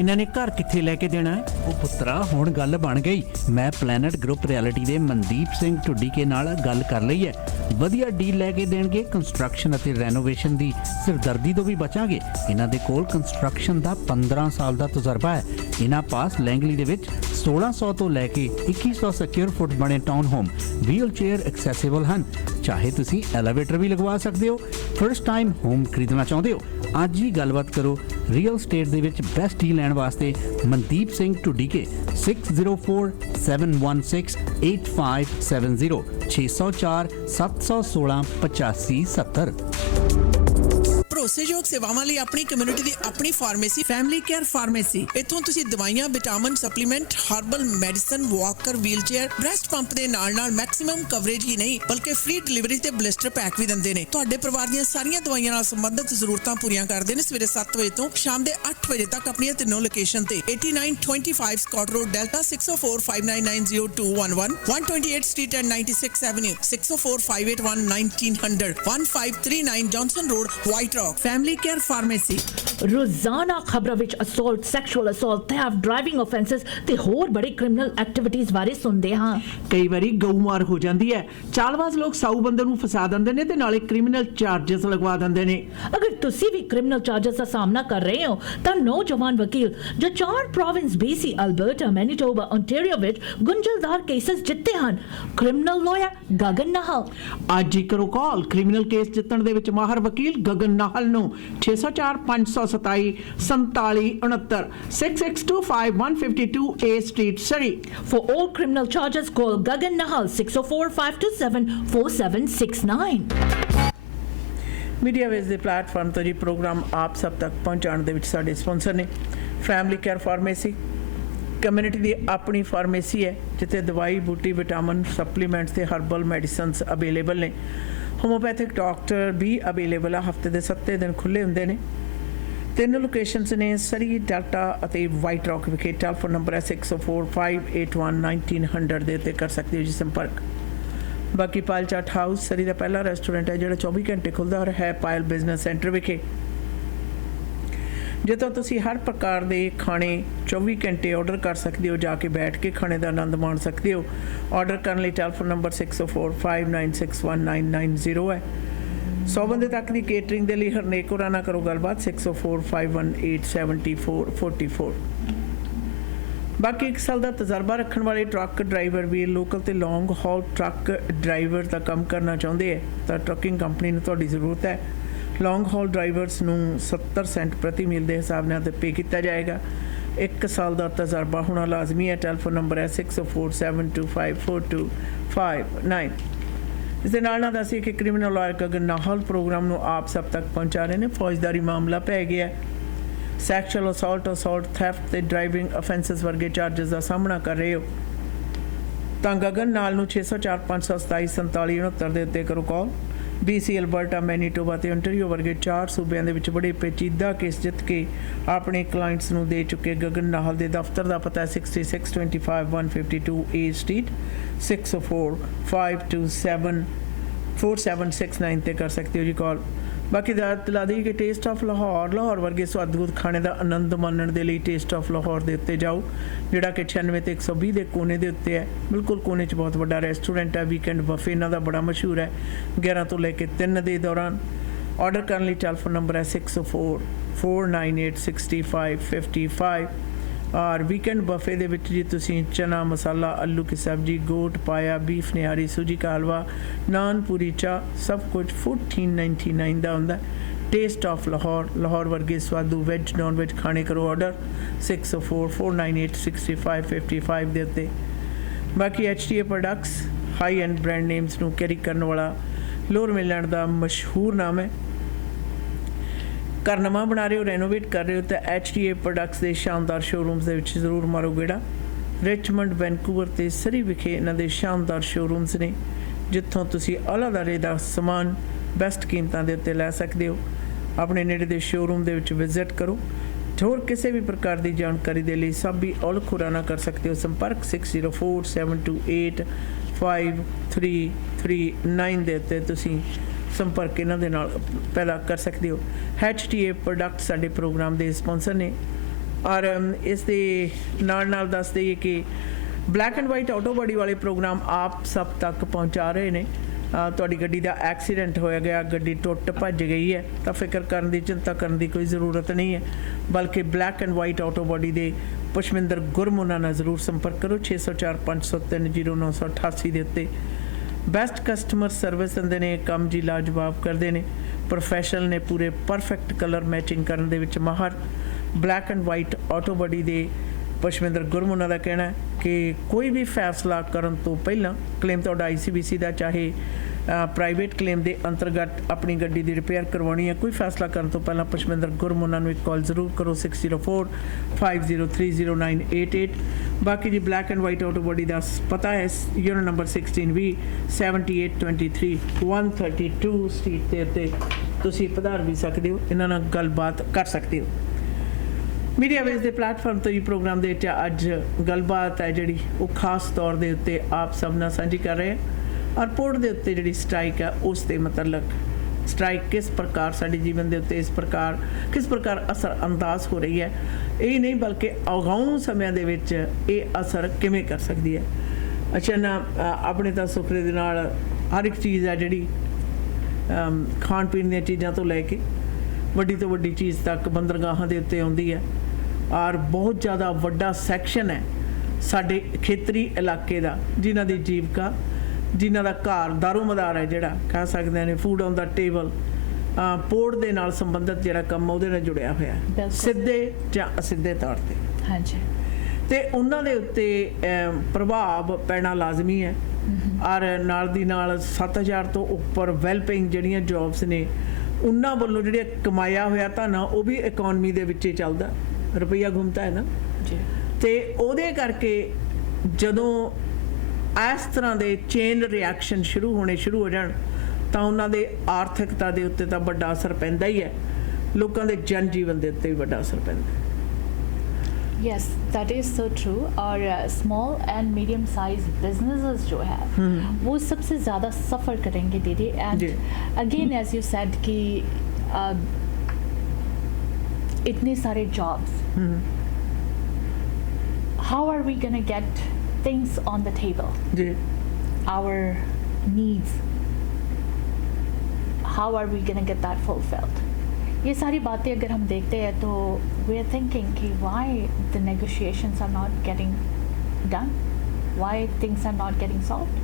ਇਹਨਾਂ ਨੇ ਘਰ ਕਿੱਥੇ ਲੈ ਕੇ ਦੇਣਾ ਹੈ? ਉਹ ਪੁੱਤਰਾ ਹੁਣ ਗੱਲ ਬਣ ਗਈ। ਮੈਂ ਪਲੈਨਟ ਗਰੁੱਪ ਰਿਐਲਿਟੀ ਦੇ ਮਨਦੀਪ ਸਿੰਘ ਢੁੱਡੀਕੇ ਨਾਲ ਗੱਲ ਕਰ ਲਈ ਹੈ। ਵਧੀਆ ਡੀਲ ਲੈ ਕੇ ਦੇਣਗੇ। ਕੰਸਟਰਕਸ਼ਨ ਅਤੇ ਰੈਨੋਵੇਸ਼ਨ ਦੀ ਸਿਰਦਰਦੀ ਤੋਂ ਵੀ ਬਚਾਂਗੇ। ਇਹਨਾਂ ਦੇ ਕੋਲ ਕੰਸਟਰਕਸ਼ਨ ਦਾ 15 ਸਾਲ ਦਾ ਤਜਰਬਾ ਹੈ। ਇਹਨਾਂ ਪਾਸ ਲੈਂਗਲੀ ਦੇ ਵਿੱਚ 1600 ਤੋਂ ਲੈ ਕੇ 2100 ਸਕੁਅਰ ਫੁੱਟ ਬਣੇ town home wheelchair accessible ਹਨ। ਚਾਹੇ ਤੁਸੀਂ ਐਲੀਵੇਟਰ ਵੀ ਲਗਵਾ ਸਕਦੇ ਹੋ। ਫਰਸਟ ਟਾਈਮ ਹੋਮ ਖਰੀਦਣਾ ਚਾਹੁੰਦੇ ਹੋ, ਅੱਜ ਹੀ ਗੱਲਬਾਤ ਕਰੋ। ਰੀਅਲ ਸਟੇਟ ਦੇ ਵਿੱਚ ਬੈਸਟ ਡੀਲ ਲੈਣ ਵਾਸਤੇ ਮਨਦੀਪ ਸਿੰਘ ਢੁੱਡੀਕੇ 604 716 8570 604 716 8570। ਭਰੋਸੇਯੋਗ ਸੇਵਾਵਾਂ ਲਈ ਆਪਣੀ ਕਮਿਊਨਿਟੀ ਦੀ ਆਪਣੀ ਫਾਰਮੇਸੀ, ਫੈਮਿਲੀ ਕੇਅਰ ਫਾਰਮੇਸੀ। ਇੱਥੋਂ ਤੁਸੀਂ ਦਵਾਈਆਂ, vitamin, supplement, herbal medicine, Walker, wheelchair, breast pump ਦੇ ਨਾਲ-ਨਾਲ ਮੈਕਸਿਮਮ ਕਵਰੇਜ ਹੀ ਨਹੀਂ ਬਲਕਿ ਫ੍ਰੀ ਡਿਲੀਵਰੀ ਤੇ ਬਲਿਸਟਰ ਪੈਕ ਵੀ ਦਿੰਦੇ ਨੇ। ਤੁਹਾਡੇ ਪਰਿਵਾਰ ਦੀਆਂ ਸਾਰੀਆਂ ਦਵਾਈਆਂ ਨਾਲ ਸੰਬੰਧਿਤ ਜ਼ਰੂਰਤਾਂ ਪੂਰੀਆਂ ਕਰਦੇ ਨੇ। ਸਵੇਰੇ 7 ਵਜੇ ਤੋਂ ਸ਼ਾਮ ਦੇ 8 ਵਜੇ ਤੱਕ ਆਪਣੀਆਂ ਤਿੰਨੋਂ ਲੋਕੇਸ਼ਨ ਤੇ 8925 Scott Road, Delta 604 5990211 128 Street and 96 Avenue 604 581 1900 1539 Johnson Road, White Rock. ਡਾਕ ਫੈਮਿਲੀ ਕੇਅਰ ਫਾਰਮੇਸੀ। ਰੋਜ਼ਾਨਾ ਖਬਰਾਂ ਵਿੱਚ assault, sexual assault, theft, driving offences ਤੇ ਹੋਰ ਬੜੇ ਕ੍ਰਿਮੀਨਲ ਐਕਟੀਵਿਟੀਜ਼ ਬਾਰੇ ਸੁਣਦੇ ਹਾਂ। ਕਈ ਵਾਰੀ ਗਊਮਾਰ ਹੋ ਜਾਂਦੀ ਹੈ, ਚਾਲਬਾਜ਼ ਲੋਕ ਸਾਊ ਬੰਦੇ ਨੂੰ ਫਸਾ ਦਿੰਦੇ ਨੇ ਤੇ ਨਾਲੇ ਕ੍ਰਿਮੀਨਲ ਚਾਰजेस ਲਗਵਾ ਦਿੰਦੇ ਨੇ। ਅਗਰ ਤੁਸੀਂ ਵੀ ਕ੍ਰਿਮੀਨਲ ਚਾਰजेस ਦਾ ਸਾਹਮਣਾ ਕਰ ਰਹੇ ਹੋ ਤਾਂ ਨੌਜਵਾਨ ਵਕੀਲ ਜੋ 4 province BC, Alberta, Manitoba, Ontario ਵਿੱਚ ਗੁੰਝਲਦਾਰ ਕੇਸਸ ਜਿੱਤੇ ਹਨ, ਕ੍ਰਿਮੀਨਲ ਲਾਇਰ ਗਗਨ ਨਾਹਲ। ਅੱਜ ਹੀ ਕਰੋ ਕਾਲ ਕ੍ਰਿਮੀਨਲ ਕੇਸ ਜਿੱਤਣ ਦੇ ਵਿੱਚ ਮਾਹਰ ਵਕੀਲ ਗਗਨ ਨਾਹਲ ਨੂੰ 604 527 4769 6625 A Street, Surrey. For all criminal charges, call Gagan Nahal 604-527-4769. Media ਵੇਸ ਦੇ ਪਲੇਟਫਾਰਮ ਤੋਂ ਜੀ ਪ੍ਰੋਗਰਾਮ ਆਪ ਸਭ ਤੱਕ ਪਹੁੰਚਾਉਣ ਦੇ ਵਿੱਚ ਸਾਡੇ ਸਪਾਂਸਰ ਨੇ ਫੈਮਿਲੀ ਕੇਅਰ ਫਾਰਮੇਸੀ। ਕਮਿਊਨਿਟੀ ਦੀ ਆਪਣੀ ਫਾਰਮੇਸੀ ਹੈ ਜਿੱਥੇ ਦਵਾਈ ਬੂਟੀ, ਵਿਟਾਮਿਨ, ਸਪਲੀਮੈਂਟਸ ਤੇ ਹਰਬਲ ਮੈਡੀਸਨਸ ਅਵੇਲੇਬਲ ਨੇ। ਹੋਮੋਪੈਥਿਕ ਡਾਕਟਰ ਵੀ ਅਵੇਲੇਬਲ ਆ, ਹਫਤੇ ਦੇ 7 ਦਿਨ ਖੁੱਲ੍ਹੇ ਹੁੰਦੇ ਨੇ। 3 ਲੋਕੇਸ਼ਨਸ ਨੇ ਸਰੀ, ਡਾਟਾ ਅਤੇ ਵਾਈਟ ਰੌਕ ਵਿਖੇ। ਟੈਲੀਫੋਨ ਨੰਬਰ ਹੈ 6045811900 ਦੇ ਉੱਤੇ ਕਰ ਸਕਦੇ ਹੋ ਜੀ ਸੰਪਰਕ। ਬਾਕੀ ਪਾਇਲ ਚਾਟ ਹਾਊਸ ਸਰੀ ਦਾ ਪਹਿਲਾ ਰੈਸਟੋਰੈਂਟ ਹੈ ਜਿਹੜਾ 24 ਘੰਟੇ ਖੁੱਲ੍ਹਦਾ ਔਰ ਹੈ ਪਾਇਲ ਬਿਜ਼ਨਸ ਸੈਂਟਰ ਵਿਖੇ, ਜਿੱਥੋਂ ਤੁਸੀਂ ਹਰ ਪ੍ਰਕਾਰ ਦੇ ਖਾਣੇ 24 ਘੰਟੇ ਆਰਡਰ ਕਰ ਸਕਦੇ ਹੋ, ਜਾ ਕੇ ਬੈਠ ਕੇ ਖਾਣੇ ਦਾ ਆਨੰਦ ਮਾਣ ਸਕਦੇ ਹੋ। ਆਰਡਰ ਕਰਨ ਲਈ ਟੈਲੀਫੋਨ ਨੰਬਰ 6045961990 ਹੈ। 100 ਬੰਦੇ ਤੱਕ ਦੀ ਕੇਟਰਿੰਗ ਦੇ ਲਈ ਹਰਨੇਕ ਹੋਰਾਂ ਨਾਲ ਕਰੋ ਗੱਲਬਾਤ 6045187444। ਬਾਕੀ 1 ਸਾਲ ਦਾ ਤਜਰਬਾ ਰੱਖਣ ਵਾਲੇ ਟਰੱਕ ਡਰਾਈਵਰ ਵੀ ਲੋਕਲ ਤੇ ਲੌਂਗ ਹੌਲ ਟਰੱਕ ਡਰਾਈਵਰ ਦਾ ਕੰਮ ਕਰਨਾ ਚਾਹੁੰਦੇ ਹੈ ਤਾਂ ਟਰੱਕਿੰਗ ਕੰਪਨੀ ਨੂੰ ਤੁਹਾਡੀ ਜ਼ਰੂਰਤ ਹੈ। ਲੌਂਗ ਹੌਲ ਡਰਾਈਵਰਸ ਨੂੰ 70 ਸੈਂਟ ਪ੍ਰਤੀ ਮੀਲ ਦੇ ਹਿਸਾਬ ਨਾਲ ਪੇ ਕੀਤਾ ਜਾਏਗਾ। 1 ਸਾਲ ਦਾ ਤਜਰਬਾ ਹੋਣਾ ਲਾਜ਼ਮੀ ਹੈ। ਟੈਲੀਫੋਨ ਨੰਬਰ ਹੈ 6047254259। ਇਸ ਦੇ ਨਾਲ ਦੱਸੀਏ ਕਿ criminal lawyer Gagan Nahal programme ਨੂੰ ਆਪ ਸਭ ਤੱਕ ਪਹੁੰਚਾ ਰਹੇ ਨੇ। ਫੌਜਦਾਰੀ ਮਾਮਲਾ ਪੈ ਗਿਆ, ਸੈਕਸ਼ੂਅਲ ਅਸੌਲਟ, ਥੈਫਟ ਤੇ ਡਰਾਈਵਿੰਗ ਅਫੈਂਸਸ ਵਰਗੇ ਚਾਰजेस ਦਾ ਸਾਹਮਣਾ ਕਰ ਰਹੇ ਹੋ ਤਾਂ ਗਗਨ ਨਾਲ ਨੂੰ 6004 527 4769 ਦੇ ਉੱਤੇ ਕਰੋ ਕਾਲ। BC, ਅਲਬਰਟਾ, ਮੈਨੀਟੋਬਾ ਤੇ ਓਨਟਾਰੀਓ ਵਰਗੇ 4 ਸੂਬਿਆਂ ਦੇ ਵਿੱਚ ਬੜੇ ਪੇਚੀਦਾ ਕੇਸ ਜਿੱਤ ਕੇ ਆਪਣੇ ਕਲਾਇੰਟਸ ਨੂੰ ਦੇ ਚੁੱਕੇ ਗਗਨ ਨਾਹਲ ਦੇ ਦਫ਼ਤਰ ਦਾ ਪਤਾ 6625 A Street, 6045274769 ਤੇ ਕਰ ਸਕਦੇ ਹੋ ਜੀ ਕਾਲ। ਬਾਕੀ ਦਿਲਾ ਦੀ ਕਿ ਟੇਸਟ ਆਫ ਲਾਹੌਰ ਵਰਗੇ ਸਵਾਦਗੁਦ ਖਾਣੇ ਦਾ ਆਨੰਦ ਮਾਣਨ ਦੇ ਲਈ ਟੇਸਟ ਆਫ ਲਾਹੌਰ ਦੇ ਉੱਤੇ ਜਾਓ, ਜਿਹੜਾ ਕਿ 96 ਤੇ 120 ਦੇ ਕੋਨੇ ਦੇ ਉੱਤੇ ਹੈ। ਬਿਲਕੁਲ ਕੋਨੇ 'ਚ ਬਹੁਤ ਵੱਡਾ ਰੈਸਟੋਰੈਂਟ ਹੈ। ਵੀਕਐਂਡ ਬਫੇ ਇਹਨਾਂ ਦਾ ਬੜਾ ਮਸ਼ਹੂਰ ਹੈ 11 ਤੋਂ ਲੈ ਕੇ 3 ਦੇ ਦੌਰਾਨ। ਆਰਡਰ ਕਰਨ ਲਈ ਟੈਲੀਫੋਨ ਨੰਬਰ ਹੈ 6044986555 ਔਰ ਵੀਕਐਂਡ ਬਫੇ ਦੇ ਵਿੱਚ ਜੀ ਤੁਸੀਂ ਚਨਾ ਮਸਾਲਾ, ਆਲੂ ਕੀ ਸਬਜ਼ੀ, ਗੋਟ ਪਾਇਆ, ਬੀਫ ਨਿਹਾਰੀ, ਸੂਜੀ ਕਾ ਹਲਵਾ, ਨਾਨ, ਪੂਰੀ, ਚਾਹ ਸਭ ਕੁਝ 1499 ਦਾ ਹੁੰਦਾ। ਟੇਸਟ ਆਫ ਲਾਹੌਰ ਵਰਗੇ ਸਵਾਦੂ ਵੈਜ ਨੌਨ ਵੈਜ ਖਾਣੇ ਕਰੋ ਆਰਡਰ 6044986555 ਦੇ ਉੱਤੇ। ਬਾਕੀ HTA products high end brand names ਨੂੰ ਕੈਰੀ ਕਰਨ ਵਾਲਾ ਲੋਅਰ ਮਿਲੈਂਡ ਦਾ ਮਸ਼ਹੂਰ ਨਾਮ ਹੈ। ਘਰ ਨਵਾਂ ਬਣਾ ਰਹੇ ਹੋ, ਰੈਨੋਵੇਟ ਕਰ ਰਹੇ ਹੋ ਤਾਂ HTA ਪ੍ਰੋਡਕਟਸ ਦੇ ਸ਼ਾਨਦਾਰ ਸ਼ੋਰੂਮਸ ਦੇ ਵਿੱਚ ਜ਼ਰੂਰ ਮਾਰੋ ਗੇੜਾ। ਰਿਚਮੰਡ, ਵੈਨਕੂਵਰ ਤੇ ਸਰੀ ਵਿਖੇ ਇਹਨਾਂ ਦੇ ਸ਼ਾਨਦਾਰ ਸ਼ੋਰੂਮਸ ਨੇ ਜਿੱਥੋਂ ਤੁਸੀਂ ਆਲਾ ਦਾਰੇ ਦਾ ਸਮਾਨ ਬੈਸਟ ਕੀਮਤਾਂ ਦੇ ਉੱਤੇ ਲੈ ਸਕਦੇ ਹੋ। ਆਪਣੇ ਨੇੜੇ ਦੇ ਸ਼ੋਰੂਮ ਦੇ ਵਿੱਚ ਵਿਜ਼ਿਟ ਕਰੋ। ਹੋਰ ਕਿਸੇ ਵੀ ਪ੍ਰਕਾਰ ਦੀ ਜਾਣਕਾਰੀ ਦੇ ਲਈ ਸਭੀ ਔਲਖ ਖੁਰਾਨਾ ਕਰ ਸਕਦੇ ਹੋ। ਸੰਪਰਕ 6047285339 ਦੇ ਉੱਤੇ ਤੁਸੀਂ ਸੰਪਰਕ ਇਹਨਾਂ ਦੇ ਨਾਲ ਪੈਦਾ ਕਰ ਸਕਦੇ ਹੋ। HTA ਪ੍ਰੋਡਕਟ ਸਾਡੇ ਪ੍ਰੋਗਰਾਮ ਦੇ ਸਪਾਂਸਰ ਨੇ ਔਰ ਇਸ ਦੇ ਨਾਲ ਦੱਸ ਦਈਏ ਕਿ black and white auto body ਵਾਲੇ ਪ੍ਰੋਗਰਾਮ ਆਪ ਸਭ ਤੱਕ ਪਹੁੰਚਾ ਰਹੇ ਨੇ। ਤੁਹਾਡੀ ਗੱਡੀ ਦਾ ਐਕਸੀਡੈਂਟ ਹੋਇਆ ਗਿਆ, ਗੱਡੀ ਟੁੱਟ ਭੱਜ ਗਈ ਹੈ ਤਾਂ ਫਿਕਰ ਕਰਨ ਦੀ, ਚਿੰਤਾ ਕਰਨ ਦੀ ਕੋਈ ਜ਼ਰੂਰਤ ਨਹੀਂ ਹੈ, ਬਲਕਿ black and white auto body ਦੇ ਪੁਸ਼ਮਿੰਦਰ ਗੁਰਮੁਨਾ ਨਾਲ ਜ਼ਰੂਰ ਸੰਪਰਕ ਕਰੋ 6004 503 0988 ਦੇ ਉੱਤੇ। ਬੈਸਟ ਕਸਟਮਰ ਸਰਵਿਸ ਦਿੰਦੇ ਨੇ, ਕੰਮ ਜੀ ਲਾਜਵਾਬ ਕਰਦੇ ਨੇ, ਪ੍ਰੋਫੈਸ਼ਨਲ ਨੇ, ਪੂਰੇ ਪਰਫੈਕਟ ਕਲਰ ਮੈਚਿੰਗ ਕਰਨ ਦੇ ਵਿੱਚ ਮਾਹਰ। Black and white auto body ਦੇ ਪੁਸ਼ਮਿੰਦਰ ਗੁਰਮੁਨਾ ਦਾ ਕਹਿਣਾ ਹੈ ਕਿ ਕੋਈ ਵੀ ਫੈਸਲਾ ਕਰਨ ਤੋਂ ਪਹਿਲਾਂ ਕਲੇਮ ਤੁਹਾਡਾ ICBC ਦਾ ਚਾਹੇ ਪ੍ਰਾਈਵੇਟ ਕਲੇਮ ਦੇ ਅੰਤਰਗਤ ਆਪਣੀ ਗੱਡੀ ਦੀ ਰਿਪੇਅਰ ਕਰਵਾਉਣੀ ਹੈ, ਕੋਈ ਫੈਸਲਾ ਕਰਨ ਤੋਂ ਪਹਿਲਾਂ ਪੁਸ਼ਮਿੰਦਰ ਗੁਰਮੁਨਾ ਨੂੰ ਇੱਕ ਕਾਲ ਜ਼ਰੂਰ ਕਰੋ 6045030988। ਬਾਕੀ ਜੀ black and white auto body ਦਾ ਪਤਾ ਹੈ ਯੂਨਿਟ ਨੰਬਰ 16B 7823 132 ਸਟਰੀਟ ਦੇ ਉੱਤੇ ਤੁਸੀਂ ਪਧਾਰ ਵੀ ਸਕਦੇ ਹੋ, ਇਹਨਾਂ ਨਾਲ ਗੱਲਬਾਤ ਕਰ ਸਕਦੇ ਹੋ। ਮੀਡੀਆ ਵੇਸ ਦੇ ਪਲੇਟਫਾਰਮ ਤੋਂ ਇਹ ਪ੍ਰੋਗਰਾਮ ਦੇ ਵਿੱਚ ਅੱਜ ਗੱਲਬਾਤ ਹੈ ਜਿਹੜੀ ਉਹ ਖਾਸ ਤੌਰ ਦੇ ਉੱਤੇ ਆਪ ਸਭ ਨਾਲ ਸਾਂਝੀ ਕਰ ਰਹੇ ਹਾਂ ਔਰ ਪੋਰਟ ਦੇ ਉੱਤੇ ਜਿਹੜੀ ਸਟ੍ਰਾਈਕ ਹੈ ਉਸ ਦੇ ਮਤਲਬ ਸਟ੍ਰਾਈਕ ਕਿਸ ਪ੍ਰਕਾਰ ਸਾਡੇ ਜੀਵਨ ਦੇ ਉੱਤੇ ਕਿਸ ਪ੍ਰਕਾਰ ਅਸਰ ਅੰਦਾਜ਼ ਹੋ ਰਹੀ ਹੈ, ਇਹ ਨਹੀਂ ਬਲਕਿ ਅਗਾਊਂ ਸਮਿਆਂ ਦੇ ਵਿੱਚ ਇਹ ਅਸਰ ਕਿਵੇਂ ਕਰ ਸਕਦੀ ਹੈ। ਅੱਛਾ ਨਾ, ਆਪਣੇ ਤਾਂ ਸੁਪਨੇ ਦੇ ਨਾਲ ਹਰ ਇੱਕ ਚੀਜ਼ ਹੈ ਜਿਹੜੀ ਖਾਣ ਪੀਣ ਦੀਆਂ ਚੀਜ਼ਾਂ ਤੋਂ ਲੈ ਕੇ ਵੱਡੀ ਤੋਂ ਵੱਡੀ ਚੀਜ਼ ਤੱਕ ਬੰਦਰਗਾਹਾਂ ਦੇ ਉੱਤੇ ਆਉਂਦੀ ਹੈ। ਔਰ ਬਹੁਤ ਜ਼ਿਆਦਾ ਵੱਡਾ ਸੈਕਸ਼ਨ ਹੈ ਸਾਡੇ ਖੇਤਰੀ ਇਲਾਕੇ ਦਾ, ਜਿਨ੍ਹਾਂ ਦੀ ਜੀਵਿਕਾ, ਜਿਨ੍ਹਾਂ ਦਾ ਘਰ ਦਾਰੋਮਦਾਰ ਹੈ, ਜਿਹੜਾ ਕਹਿ ਸਕਦੇ ਨੇ food on the table, port ਦੇ ਨਾਲ ਸੰਬੰਧਿਤ ਜਿਹੜਾ ਕੰਮ ਉਹਦੇ ਨਾਲ ਜੁੜਿਆ ਹੋਇਆ ਬਿਲਕੁਲ। ਸਿੱਧੇ ਜਾਂ ਅਸਿੱਧੇ ਤੌਰ ਤੇ। ਹਾਂਜੀ। ਤੇ ਉਹਨਾਂ ਦੇ ਉੱਤੇ ਪ੍ਰਭਾਵ ਪੈਣਾ ਲਾਜ਼ਮੀ ਹੈ। ਔਰ ਨਾਲ ਦੀ ਨਾਲ 7000 ਤੋਂ ਉੱਪਰ ਵੈਲ ਪੇਇੰਗ ਜਿਹੜੀਆਂ ਜੌਬਸ ਨੇ, ਉਹਨਾਂ ਵੱਲੋਂ ਜਿਹੜੇ ਕਮਾਇਆ ਹੋਇਆ ਧਨ ਆ ਉਹ ਵੀ ਇਕਨੋਮੀ ਦੇ ਵਿੱਚ ਹੀ ਚੱਲਦਾ, ਰੁਪਈਆ ਘੁੰਮਦਾ ਹੈ ਨਾ ਜੀ। ਤੇ ਉਹਦੇ ਕਰਕੇ ਜਦੋਂ ਇਸ ਤਰ੍ਹਾਂ ਦੇ ਚੇਨ ਰਿਐਕਸ਼ਨ ਸ਼ੁਰੂ ਹੋ ਜਾਣ ਤਾਂ ਉਹਨਾਂ ਦੇ ਆਰਥਿਕਤਾ ਦੇ ਉੱਤੇ ਤਾਂ ਵੱਡਾ ਅਸਰ ਪੈਂਦਾ ਹੀ ਹੈ, ਲੋਕਾਂ ਦੇ ਜਨ ਜੀਵਨ ਦੇ ਉੱਤੇ ਵੀ ਵੱਡਾ ਅਸਰ ਪੈਂਦਾ ਹੈ। Yes, that is so true. और small and medium sized businesses जो है वो सबसे ज़्यादा सफ़र करेंगे दीदी। And again as you said कि इतने सारे jobs, how are we gonna get things on the table? Ji. Our needs, how are we gonna get that fulfilled? ये सारी बातें अगर हम देखते हैं तो वी आर थिंकिंग कि why the negotiations are not getting done, why things are not getting solved.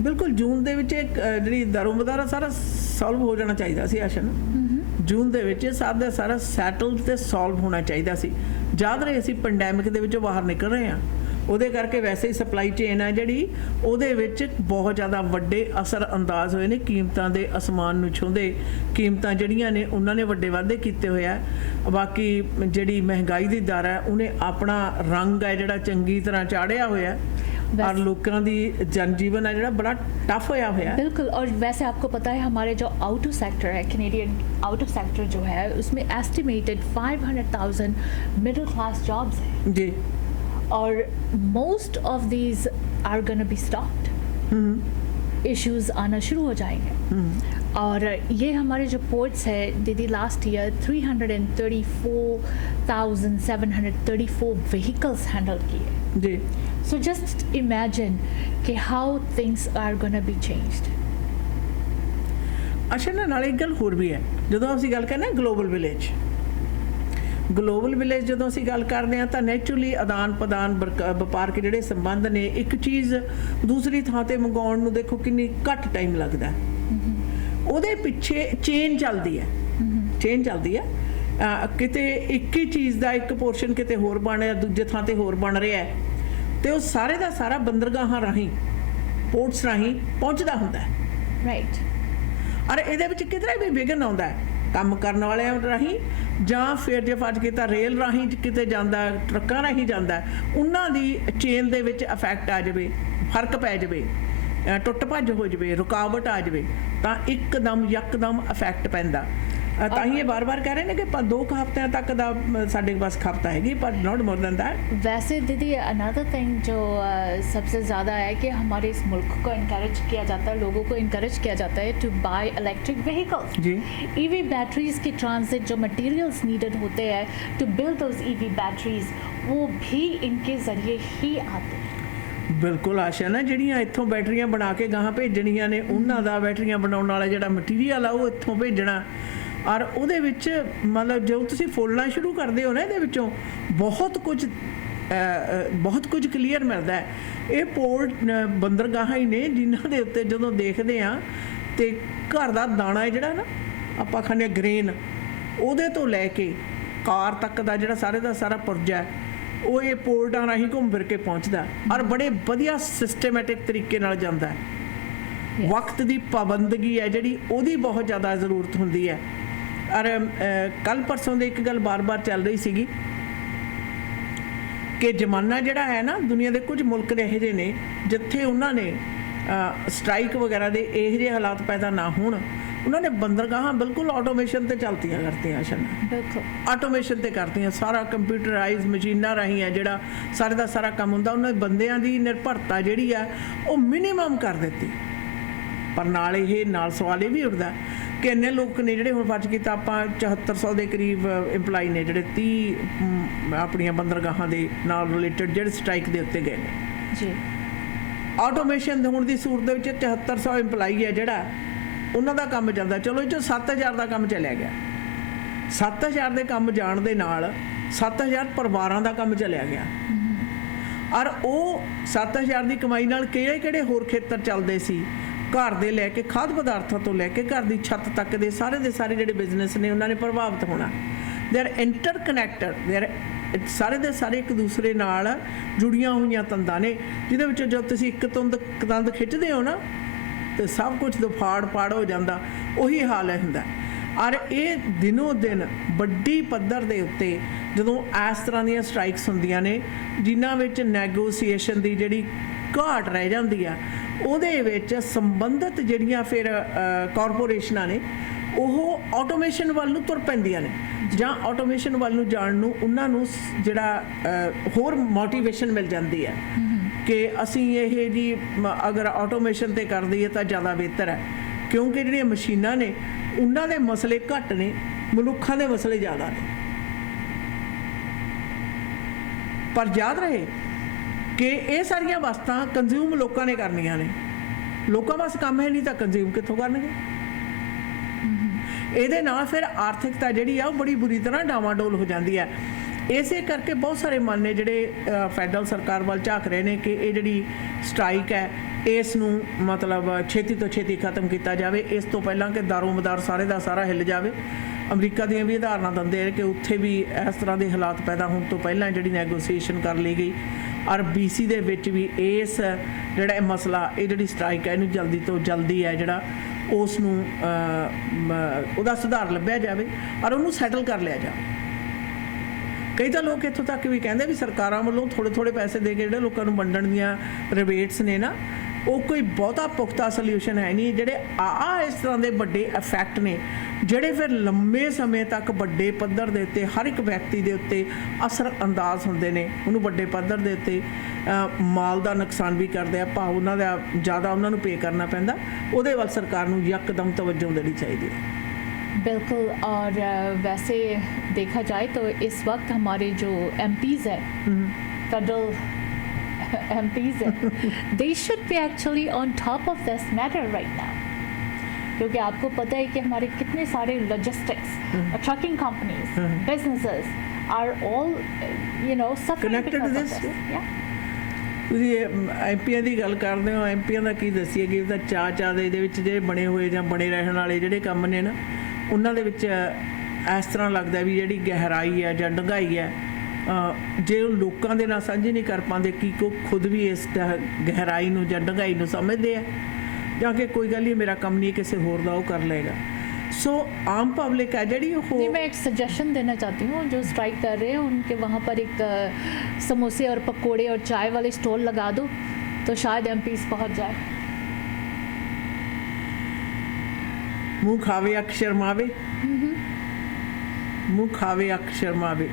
ਬਿਲਕੁਲ ਜੂਨ ਦੇ ਵਿੱਚ ਜਿਹੜੀ ਦਾਰੋਮਦਾਰ ਸਾਰਾ ਸੋਲਵ ਹੋ ਜਾਣਾ ਚਾਹੀਦਾ ਸੀ ਆਸ਼ਨ। ਜੂਨ ਦੇ ਵਿੱਚ ਸਾਰਾ ਸੈਟਲਡ ਤੇ ਸੋਲਵ ਹੋਣਾ ਚਾਹੀਦਾ ਸੀ। ਯਾਦ ਰਹੇ ਅਸੀਂ ਪੈਂਡੈਮਿਕ ਦੇ ਵਿੱਚੋਂ ਬਾਹਰ ਨਿਕਲ ਰਹੇ ਹਾਂ, ਉਹਦੇ ਕਰਕੇ ਵੈਸੇ ਹੀ ਸਪਲਾਈ ਚੇਨ ਹੈ ਜਿਹੜੀ, ਉਹਦੇ ਵਿੱਚ ਬਹੁਤ ਜ਼ਿਆਦਾ ਵੱਡੇ ਅਸਰ ਅੰਦਾਜ਼ ਹੋਏ ਨੇ। ਕੀਮਤਾਂ ਦੇ ਅਸਮਾਨ ਨੂੰ ਛੂੰਹਦੇ ਕੀਮਤਾਂ ਜਿਹੜੀਆਂ ਨੇ ਉਹਨਾਂ ਨੇ ਵੱਡੇ ਵਾਧੇ ਕੀਤੇ ਹੋਇਆ। ਬਾਕੀ ਜਿਹੜੀ ਮਹਿੰਗਾਈ ਦੀ ਦਰ ਹੈ ਉਹਨੇ ਆਪਣਾ ਰੰਗ ਹੈ ਜਿਹੜਾ ਚੰਗੀ ਤਰ੍ਹਾਂ ਚਾੜਿਆ ਹੋਇਆ, और लोगों दी जनजीवन है ਜਿਹੜਾ बड़ा टफ होया होया। बिल्कुल। और वैसे आपको पता है हमारे जो आउटर सेक्टर है, कैनेडियन आउटर सेक्टर जो है, उसमें एस्टिमेटेड 500,000 मिडिल क्लास जॉब्स हैं जी। और most of these are gonna be stopped. Issues आना शुरू हो जाएंगे। और ये हमारे जो पोर्ट्स है दीदी, लास्ट ईयर 334,734 व्हीकल्स हैंडल किए जी। So just imagine कि how things are gonna be changed. ਅੱਛਾ ਨਾ, ਨਾਲ ਇੱਕ ਗੱਲ ਹੋਰ ਵੀ ਹੈ। ਜਦੋਂ ਅਸੀਂ ਗੱਲ ਕਰਨੇ ਗਲੋਬਲ ਵਿਲੇਜ ਜਦੋਂ ਅਸੀਂ ਗੱਲ ਕਰਦੇ ਹਾਂ ਤਾਂ ਨੈਚੁਰਲੀ ਆਦਾਨ ਪ੍ਰਦਾਨ ਵਪਾਰਕ ਜਿਹੜੇ ਸੰਬੰਧ ਨੇ, ਇੱਕ ਚੀਜ਼ ਦੂਸਰੀ ਥਾਂ ਤੇ ਮੰਗਾਉਣ ਨੂੰ ਦੇਖੋ ਕਿੰਨੀ ਘੱਟ ਟਾਈਮ ਲੱਗਦਾ। ਉਹਦੇ ਪਿੱਛੇ ਚੇਨ ਚੱਲਦੀ ਹੈ। ਕਿਤੇ ਇੱਕ ਹੀ ਚੀਜ਼ ਦਾ ਇੱਕ ਪੋਰਸ਼ਨ ਕਿਤੇ ਹੋਰ ਬਣ ਰਿਹਾ, ਦੂਜੇ ਥਾਂ ਤੇ ਹੋਰ ਬਣ ਰਿਹਾ, ਤੇ ਉਹ ਸਾਰੇ ਦਾ ਸਾਰਾ ਬੰਦਰਗਾਹਾਂ ਰਾਹੀਂ, ਪੋਰਟਸ ਰਾਹੀਂ ਪਹੁੰਚਦਾ ਹੁੰਦਾ ਹੈ। Right. ਔਰ ਇਹਦੇ ਵਿੱਚ ਕਿਧਰੇ ਵੀ ਵਿਘਨ ਆਉਂਦਾ ਹੈ ਕੰਮ ਕਰਨ ਵਾਲਿਆਂ ਰਾਹੀਂ, ਜਾਂ ਫਿਰ ਜੇ ਫਰਜ਼ ਕੀਤਾ ਰੇਲ ਰਾਹੀਂ ਕਿਤੇ ਜਾਂਦਾ, ਟਰੱਕਾਂ ਰਾਹੀਂ ਜਾਂਦਾ, ਉਹਨਾਂ ਦੀ ਚੇਨ ਦੇ ਵਿੱਚ ਇਫੈਕਟ ਆ ਜਾਵੇ, ਫਰਕ ਪੈ ਜਾਵੇ, ਟੁੱਟ ਭੱਜ ਹੋ ਜਾਵੇ, ਰੁਕਾਵਟ ਆ ਜਾਵੇ, ਤਾਂ ਯਕਦਮ ਇਫੈਕਟ ਪੈਂਦਾ। ਤਾਂ ਹੀ ਇਹ ਬਾਰ-ਬਾਰ ਕਹਿ ਰਹੇ ਨੇ ਕਿ 2 ਹਫ਼ਤਿਆਂ ਤੱਕ ਦਾ ਸਾਡੇ ਪਾਸ ਖਪਤ ਹੈਗੀ, ਪਰ नॉट मोर देन दैट। वैसे दीदी अनदर थिंग जो सबसे ज़्यादा है कि हमारे इस मुल्क को इनकरेज किया जाता है, लोगों को इनकरेज किया जाता है टू बाय इलेक्ट्रिक व्हीकल्स। जी। ईवी बैटरीज की ट्रांजिट जो मटेरियल्स नीडेड होते हैं to build those EV batteries, वो भी इनके ज़रिए ही आते हैं। ਬਿਲਕੁਲ ਆਸ਼ਾ ਨਾ, ਜਿਹੜੀਆਂ ਇੱਥੋਂ ਬੈਟਰੀਆਂ ਬਣਾ ਕੇ ਗਾਹਾਂ ਭੇਜਣੀਆਂ ਨੇ, ਉਹਨਾਂ ਦਾ ਬੈਟਰੀਆਂ ਬਣਾਉਣ ਵਾਲਾ ਜਿਹੜਾ ਮਟੀਰੀਅਲ ਆ ਉਹ ਇੱਥੋਂ ਭੇਜਣਾ। ਔਰ ਉਹਦੇ ਵਿੱਚ ਮਤਲਬ ਜਦੋਂ ਤੁਸੀਂ ਫੋਲਣਾ ਸ਼ੁਰੂ ਕਰਦੇ ਹੋ ਨਾ, ਇਹਦੇ ਵਿੱਚੋਂ ਬਹੁਤ ਕੁਝ ਕਲੀਅਰ ਮਿਲਦਾ ਹੈ। ਇਹ ਪੋਰਟ ਬੰਦਰਗਾਹਾਂ ਹੀ ਨੇ ਜਿਨ੍ਹਾਂ ਦੇ ਉੱਤੇ ਜਦੋਂ ਦੇਖਦੇ ਆ ਤੇ ਘਰ ਦਾ ਦਾਣਾ ਹੈ ਜਿਹੜਾ ਨਾ ਆਪਾਂ ਖਾਂਦੇ ਗ੍ਰੇਨ, ਉਹਦੇ ਤੋਂ ਲੈ ਕੇ ਕਾਰ ਤੱਕ ਦਾ ਜਿਹੜਾ ਸਾਰੇ ਦਾ ਸਾਰਾ ਪੁਰਜਾ ਉਹ ਇਹ ਪੋਰਟਾਂ ਰਾਹੀਂ ਘੁੰਮ ਫਿਰ ਕੇ ਪਹੁੰਚਦਾ, ਔਰ ਬੜੇ ਵਧੀਆ ਸਿਸਟਮੈਟਿਕ ਤਰੀਕੇ ਨਾਲ ਜਾਂਦਾ ਹੈ। ਵਕਤ ਦੀ ਪਾਬੰਦਗੀ ਹੈ ਜਿਹੜੀ, ਉਹਦੀ ਬਹੁਤ ਜ਼ਿਆਦਾ ਜ਼ਰੂਰਤ ਹੁੰਦੀ ਹੈ। ਔਰ ਕੱਲ ਪਰਸੋਂ ਦੇ ਇੱਕ ਗੱਲ ਬਾਰ-ਬਾਰ ਚੱਲ ਰਹੀ ਸੀਗੀ ਕਿ ਜ਼ਮਾਨਾ ਜਿਹੜਾ ਹੈ ਨਾ, ਦੁਨੀਆ ਦੇ ਕੁਝ ਮੁਲਕ ਦੇ ਇਹੋ ਜਿਹੇ ਨੇ ਜਿੱਥੇ ਉਹਨਾਂ ਨੇ ਸਟ੍ਰਾਈਕ ਵਗੈਰਾ ਦੇ ਇਹੋ ਜਿਹੇ ਹਾਲਾਤ ਪੈਦਾ ਨਾ ਹੋਣ, ਉਹਨਾਂ ਨੇ ਬੰਦਰਗਾਹਾਂ ਬਿਲਕੁਲ ਆਟੋਮੇਸ਼ਨ ਤੇ ਚਲਤੀਆਂ ਕਰਤੀਆਂ। बिल्कुल। ਆਟੋਮੇਸ਼ਨ ਤੇ ਕਰਤੀਆਂ, ਸਾਰਾ ਕੰਪਿਊਟਰਾਈਜ਼ ਮਸ਼ੀਨਾਂ ਰਾਹੀਂ ਹੈ ਜਿਹੜਾ ਸਾਰੇ ਦਾ ਸਾਰਾ ਕੰਮ ਹੁੰਦਾ। ਉਹਨਾਂ ਬੰਦਿਆਂ ਦੀ ਨਿਰਭਰਤਾ ਜਿਹੜੀ ਆ ਉਹ ਮਿਨੀਮਮ ਕਰ ਦਿੱਤੀ। ਪਰ ਨਾਲ ਸਵਾਲ ਇਹ ਵੀ ਉੱਠਦਾ ਕਿ ਇੰਨੇ ਲੋਕ ਨੇ ਜਿਹੜੇ ਹੁਣ ਫਰਜ਼ ਕੀਤਾ ਆਪਾਂ 7400 ਦੇ ਕਰੀਬ EMPLOYE ਨੇ ਜਿਹੜੇ 30 ਆਪਣੀਆਂ ਬੰਦਰਗਾਹਾਂ ਦੇ ਨਾਲ ਰਿਲੇਟਡ ਜਿਹੜੇ ਸਟ੍ਰਾਈਕ ਦੇ ਉੱਤੇ ਗਏ ਨੇ ਜੀ। ਆਟੋਮੇਸ਼ਨ ਹੋਣ ਦੀ ਸੂਰਤ ਦੇ ਵਿੱਚ 7400 EMPLOYE ਹੈ ਜਿਹੜਾ ਉਹਨਾਂ ਦਾ ਕੰਮ ਚੱਲਦਾ। ਚਲੋ ਇਹ 'ਚੋਂ 7000 ਦਾ ਕੰਮ ਚਲਿਆ ਗਿਆ। 7000 ਦੇ ਕੰਮ ਜਾਣ ਦੇ ਨਾਲ 7000 ਪਰਿਵਾਰਾਂ ਦਾ ਕੰਮ ਚਲਿਆ ਗਿਆ। ਔਰ ਉਹ 7000 ਦੀ ਕਮਾਈ ਨਾਲ ਕਿਹੜੇ ਹੋਰ ਖੇਤਰ ਚੱਲਦੇ ਸੀ, ਘਰ ਦੇ ਲੈ ਕੇ ਖਾਦ ਪਦਾਰਥਾਂ ਤੋਂ ਲੈ ਕੇ ਘਰ ਦੀ ਛੱਤ ਤੱਕ ਦੇ ਸਾਰੇ ਜਿਹੜੇ ਬਿਜ਼ਨਸ ਨੇ ਉਹਨਾਂ ਨੇ ਪ੍ਰਭਾਵਿਤ ਹੋਣਾ। They are interconnected, they are ਸਾਰੇ ਦੇ ਸਾਰੇ ਇੱਕ ਦੂਸਰੇ ਨਾਲ ਜੁੜੀਆਂ ਹੋਈਆਂ ਤੰਦਾਂ ਨੇ, ਜਿਹਦੇ ਵਿੱਚ ਜਦ ਤੁਸੀਂ ਇੱਕ ਤੰਦ ਖਿੱਚਦੇ ਹੋ ਨਾ ਤੇ ਸਭ ਕੁਝ ਦਫਾੜ ਹੋ ਜਾਂਦਾ। ਉਹੀ ਹਾਲ ਹੁੰਦਾ। ਔਰ ਇਹ ਦਿਨੋਂ ਦਿਨ ਵੱਡੀ ਪੱਧਰ ਦੇ ਉੱਤੇ ਜਦੋਂ ਇਸ ਤਰ੍ਹਾਂ ਦੀਆਂ ਸਟ੍ਰਾਈਕਸ ਹੁੰਦੀਆਂ ਨੇ ਜਿਨ੍ਹਾਂ ਵਿੱਚ ਨੈਗੋਸੀਏਸ਼ਨ ਦੀ ਜਿਹੜੀ ਘਾਟ ਰਹਿ ਜਾਂਦੀ ਆ, ਉਹਦੇ ਵਿੱਚ ਸੰਬੰਧਿਤ ਜਿਹੜੀਆਂ ਫਿਰ ਕਾਰਪੋਰੇਸ਼ਨਾਂ ਨੇ ਉਹ ਆਟੋਮੇਸ਼ਨ ਵੱਲ ਨੂੰ ਤੁਰ ਪੈਂਦੀਆਂ ਨੇ, ਜਾਂ ਆਟੋਮੇਸ਼ਨ ਵੱਲ ਨੂੰ ਜਾਣ ਨੂੰ ਉਹਨਾਂ ਨੂੰ ਜਿਹੜਾ ਹੋਰ ਮੋਟੀਵੇਸ਼ਨ ਮਿਲ ਜਾਂਦੀ ਹੈ ਕਿ ਅਸੀਂ ਇਹ ਜੀ ਅਗਰ ਆਟੋਮੇਸ਼ਨ ਤੇ ਕਰ ਦਈਏ ਤਾਂ ਜ਼ਿਆਦਾ ਬਿਹਤਰ ਹੈ, ਕਿਉਂਕਿ ਜਿਹੜੀਆਂ ਮਸ਼ੀਨਾਂ ਨੇ ਉਹਨਾਂ ਦੇ ਮਸਲੇ ਘੱਟ ਨੇ, ਮਨੁੱਖਾਂ ਦੇ ਮਸਲੇ ਜ਼ਿਆਦਾ ਨੇ। ਪਰ ਯਾਦ ਰਹੇ ਕਿ ਇਹ ਸਾਰੀਆਂ ਵਸਤਾਂ ਕੰਜ਼ਿਊਮ ਲੋਕਾਂ ਨੇ ਕਰਨੀਆਂ ਨੇ। ਲੋਕਾਂ ਵਾਸਤੇ ਕੰਮ ਹੈ ਨਹੀਂ ਤਾਂ ਕੰਜ਼ਿਊਮ ਕਿੱਥੋਂ ਕਰਨਗੇ? ਇਹਦੇ ਨਾਲ ਫਿਰ ਆਰਥਿਕਤਾ ਜਿਹੜੀ ਆ ਉਹ ਬੜੀ ਬੁਰੀ ਤਰ੍ਹਾਂ ਡਾਵਾਡੋਲ ਹੋ ਜਾਂਦੀ ਹੈ। ਇਸੇ ਕਰਕੇ ਬਹੁਤ ਸਾਰੇ ਮਨ ਨੇ ਜਿਹੜੇ ਫੈਡਰਲ ਸਰਕਾਰ ਵੱਲ ਝਾਕ ਰਹੇ ਨੇ ਕਿ ਇਹ ਜਿਹੜੀ ਸਟ੍ਰਾਈਕ ਹੈ ਇਸ ਨੂੰ ਮਤਲਬ ਛੇਤੀ ਤੋਂ ਛੇਤੀ ਖਤਮ ਕੀਤਾ ਜਾਵੇ, ਇਸ ਤੋਂ ਪਹਿਲਾਂ ਕਿ ਦਾਰੋਮਦਾਰ ਸਾਰੇ ਦਾ ਸਾਰਾ ਹਿੱਲ ਜਾਵੇ। ਅਮਰੀਕਾ ਦੀਆਂ ਵੀ ਉਦਾਹਰਨਾਂ ਦਿੰਦੇ ਨੇ ਕਿ ਉੱਥੇ ਵੀ ਇਸ ਤਰ੍ਹਾਂ ਦੇ ਹਾਲਾਤ ਪੈਦਾ ਹੋਣ ਤੋਂ ਪਹਿਲਾਂ ਜਿਹੜੀ ਨੈਗੋਸੀਏਸ਼ਨ ਕਰ ਲਈ ਗਈ। ਔਰ BC ਦੇ ਵਿੱਚ ਵੀ ਇਸ ਜਿਹੜਾ ਇਹ ਮਸਲਾ, ਇਹ ਜਿਹੜੀ ਸਟ੍ਰਾਈਕ ਹੈ ਇਹਨੂੰ ਜਲਦੀ ਤੋਂ ਜਲਦੀ ਹੈ ਜਿਹੜਾ ਉਸ ਨੂੰ ਉਹਦਾ ਸੁਧਾਰ ਲੱਭਿਆ ਜਾਵੇ ਔਰ ਉਹਨੂੰ ਸੈਟਲ ਕਰ ਲਿਆ ਜਾਵੇ। ਕਈ ਤਾਂ ਲੋਕ ਇੱਥੋਂ ਤੱਕ ਵੀ ਕਹਿੰਦੇ ਵੀ ਸਰਕਾਰਾਂ ਵੱਲੋਂ ਥੋੜ੍ਹੇ ਪੈਸੇ ਦੇ ਕੇ ਜਿਹੜੇ ਲੋਕਾਂ ਨੂੰ ਵੰਡਣ ਦੀਆਂ ਰਿਬੇਟਸ ਨੇ ਨਾ, ਉਹ ਕੋਈ ਬਹੁਤਾ ਪੁਖਤਾ ਸੋਲਿਊਸ਼ਨ ਹੈ ਨਹੀਂ। ਜਿਹੜੇ ਇਸ ਤਰ੍ਹਾਂ ਦੇ ਵੱਡੇ ਇਫੈਕਟ ਨੇ ਜਿਹੜੇ ਫਿਰ ਲੰਮੇ ਸਮੇਂ ਤੱਕ ਵੱਡੇ ਪੱਧਰ ਦੇ ਉੱਤੇ ਹਰ ਇੱਕ ਵਿਅਕਤੀ ਦੇ ਉੱਤੇ ਅਸਰ ਅੰਦਾਜ਼ ਹੁੰਦੇ ਨੇ, ਉਹਨੂੰ ਵੱਡੇ ਪੱਧਰ ਦੇ ਉੱਤੇ ਮਾਲ ਦਾ ਨੁਕਸਾਨ ਵੀ ਕਰਦੇ ਆ, ਭਾਵ ਉਹਨਾਂ ਦਾ ਜ਼ਿਆਦਾ ਉਹਨਾਂ ਨੂੰ ਪੇ ਕਰਨਾ ਪੈਂਦਾ। ਉਹਦੇ ਵੱਲ ਸਰਕਾਰ ਨੂੰ ਯਕਦਮ ਤਵੱਜੋ ਦੇਣੀ ਚਾਹੀਦੀ ਹੈ। बिल्कुल। और वैसे देखा जाए तो इस वक्त हमारे जो MPs हैं, फेडरल MPs हैं, they should be actually on top of this matter right now, क्योंकि आपको पता है कि हमारे कितने सारे logistics, trucking companies, businesses are all suffering Connected to because this? of this. Yeah. ਤੁਸੀਂ MPਆਂ ਦੀ ਗੱਲ ਕਰਦੇ ਹੋ, MPਆਂ ਦਾ ਕੀ ਦੱਸੀਏ ਕਿ ਉਹਦਾ ਚਾਅ ਦੇ ਇਹਦੇ ਵਿੱਚ ਜਿਹੜੇ ਬਣੇ ਹੋਏ ਜਾਂ ਬਣੇ ਰਹਿਣ ਵਾਲੇ ਜਿਹੜੇ ਕੰਮ ਨੇ ਨਾ, ਉਹਨਾਂ ਦੇ ਵਿੱਚ ਇਸ ਤਰ੍ਹਾਂ ਲੱਗਦਾ ਵੀ ਜਿਹੜੀ ਗਹਿਰਾਈ ਹੈ ਜਾਂ ਡੂੰਘਾਈ ਹੈ, ਜੇ ਉਹ ਲੋਕਾਂ ਦੇ ਨਾਲ ਸਾਂਝੀ ਨਹੀਂ ਕਰ ਪਾਉਂਦੇ ਕਿ ਉਹ ਖੁਦ ਵੀ ਇਸ ਗਹਿਰਾਈ ਨੂੰ ਜਾਂ ਡੂੰਘਾਈ ਨੂੰ ਸਮਝਦੇ ਆ, ਜਾਂ ਕਿ ਕੋਈ ਗੱਲ ਨਹੀਂ ਮੇਰਾ ਕੰਮ ਨਹੀਂ ਕਿਸੇ ਹੋਰ ਦਾ ਉਹ ਕਰ ਲਏਗਾ। सो आम पब्लिक है जी वो। मैं एक सजेशन देना चाहती हूँ, जो स्ट्राइक कर रहे हैं उनके वहाँ पर एक समोसे और पकोड़े और चाय वाले स्टॉल लगा दो तो शायद MPs पहुँच जाए। मुँह खावे अख शर्मावे, मुँह खावे अख शर्मावे।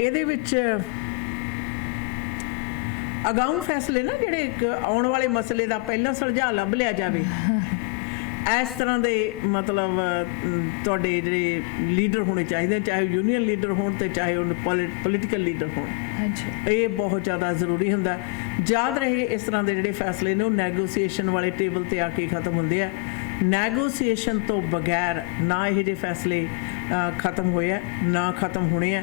ਇਹਦੇ ਵਿੱਚ ਅਗਾਊਂ ਫੈਸਲੇ ਨਾ ਜਿਹੜੇ ਇੱਕ ਆਉਣ ਵਾਲੇ ਮਸਲੇ ਦਾ ਪਹਿਲਾਂ ਸੁਲਝਾਅ ਲੱਭ ਲਿਆ ਜਾਵੇ। ਇਸ ਤਰ੍ਹਾਂ ਦੇ ਮਤਲਬ ਤੁਹਾਡੇ ਜਿਹੜੇ ਲੀਡਰ ਹੋਣੇ ਚਾਹੀਦੇ, ਚਾਹੇ ਯੂਨੀਅਨ ਲੀਡਰ ਹੋਣ ਤੇ ਚਾਹੇ ਉਹ ਪੋਲੀਟੀਕਲ ਲੀਡਰ ਹੋਣ। ਇਹ ਬਹੁਤ ਜ਼ਿਆਦਾ ਜ਼ਰੂਰੀ ਹੁੰਦਾ। ਯਾਦ ਰਹੇ ਇਸ ਤਰ੍ਹਾਂ ਦੇ ਜਿਹੜੇ ਫੈਸਲੇ ਨੇ ਉਹ ਨੈਗੋਸੀਏਸ਼ਨ ਵਾਲੇ ਟੇਬਲ ਤੇ ਆ ਕੇ ਖਤਮ ਹੁੰਦੇ ਆ। ਨੈਗੋਸੀਏਸ਼ਨ ਤੋਂ ਬਗੈਰ ਨਾ ਇਹ ਜਿਹੇ ਫੈਸਲੇ ਖਤਮ ਹੋਏ ਆ ਨਾ ਖਤਮ ਹੋਣੇ ਆ,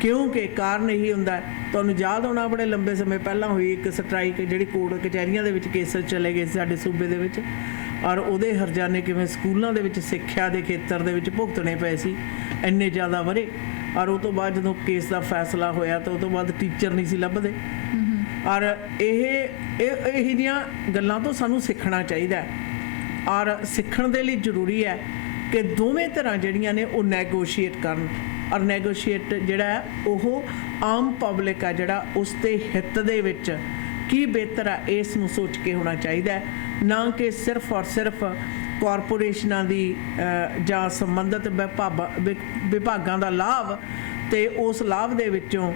ਕਿਉਂਕਿ ਕਾਰਨ ਇਹੀ ਹੁੰਦਾ। ਤੁਹਾਨੂੰ ਯਾਦ ਹੋਣਾ ਬੜੇ ਲੰਬੇ ਸਮੇਂ ਪਹਿਲਾਂ ਹੋਈ ਇੱਕ ਸਟ੍ਰਾਈਕ ਜਿਹੜੀ ਕੋਰਟ ਕਚਹਿਰੀਆਂ ਦੇ ਵਿੱਚ ਕੇਸ ਚਲੇ ਗਏ ਸਾਡੇ ਸੂਬੇ ਦੇ ਵਿੱਚ, ਔਰ ਉਹਦੇ ਹਰਜਾਨੇ ਕਿਵੇਂ ਸਕੂਲਾਂ ਦੇ ਵਿੱਚ ਸਿੱਖਿਆ ਦੇ ਖੇਤਰ ਦੇ ਵਿੱਚ ਭੁਗਤਣੇ ਪਏ ਸੀ ਇੰਨੇ ਜ਼ਿਆਦਾ ਵਰੇ। ਔਰ ਉਹ ਤੋਂ ਬਾਅਦ ਜਦੋਂ ਕੇਸ ਦਾ ਫੈਸਲਾ ਹੋਇਆ ਤਾਂ ਉਹ ਤੋਂ ਬਾਅਦ ਟੀਚਰ ਨਹੀਂ ਸੀ ਲੱਭਦੇ। ਔਰ ਇਹ ਜਿਹੀਆਂ ਗੱਲਾਂ ਤੋਂ ਸਾਨੂੰ ਸਿੱਖਣਾ ਚਾਹੀਦਾ, ਔਰ ਸਿੱਖਣ ਦੇ ਲਈ ਜ਼ਰੂਰੀ ਹੈ ਕਿ ਦੋਵੇਂ ਧਿਰਾਂ ਜਿਹੜੀਆਂ ਨੇ ਉਹ ਨੈਗੋਸ਼ੀਏਟ ਕਰਨ। ਔਰ ਨੈਗੋਸ਼ੀਏਟ ਜਿਹੜਾ ਉਹ ਆਮ ਪਬਲਿਕ ਆ ਜਿਹੜਾ ਉਸ ਦੇ ਹਿੱਤ ਦੇ ਵਿੱਚ ਕੀ ਬਿਹਤਰ ਆ ਇਸ ਨੂੰ ਸੋਚ ਕੇ ਹੋਣਾ ਚਾਹੀਦਾ, ਨਾ ਕਿ ਸਿਰਫ ਔਰ ਸਿਰਫ ਕਾਰਪੋਰੇਸ਼ਨਾਂ ਦੀ ਜਾਂ ਸੰਬੰਧਿਤ ਵਿਭਾਗਾਂ ਦਾ ਲਾਭ ਤੇ ਉਸ ਲਾਭ ਦੇ ਵਿੱਚੋਂ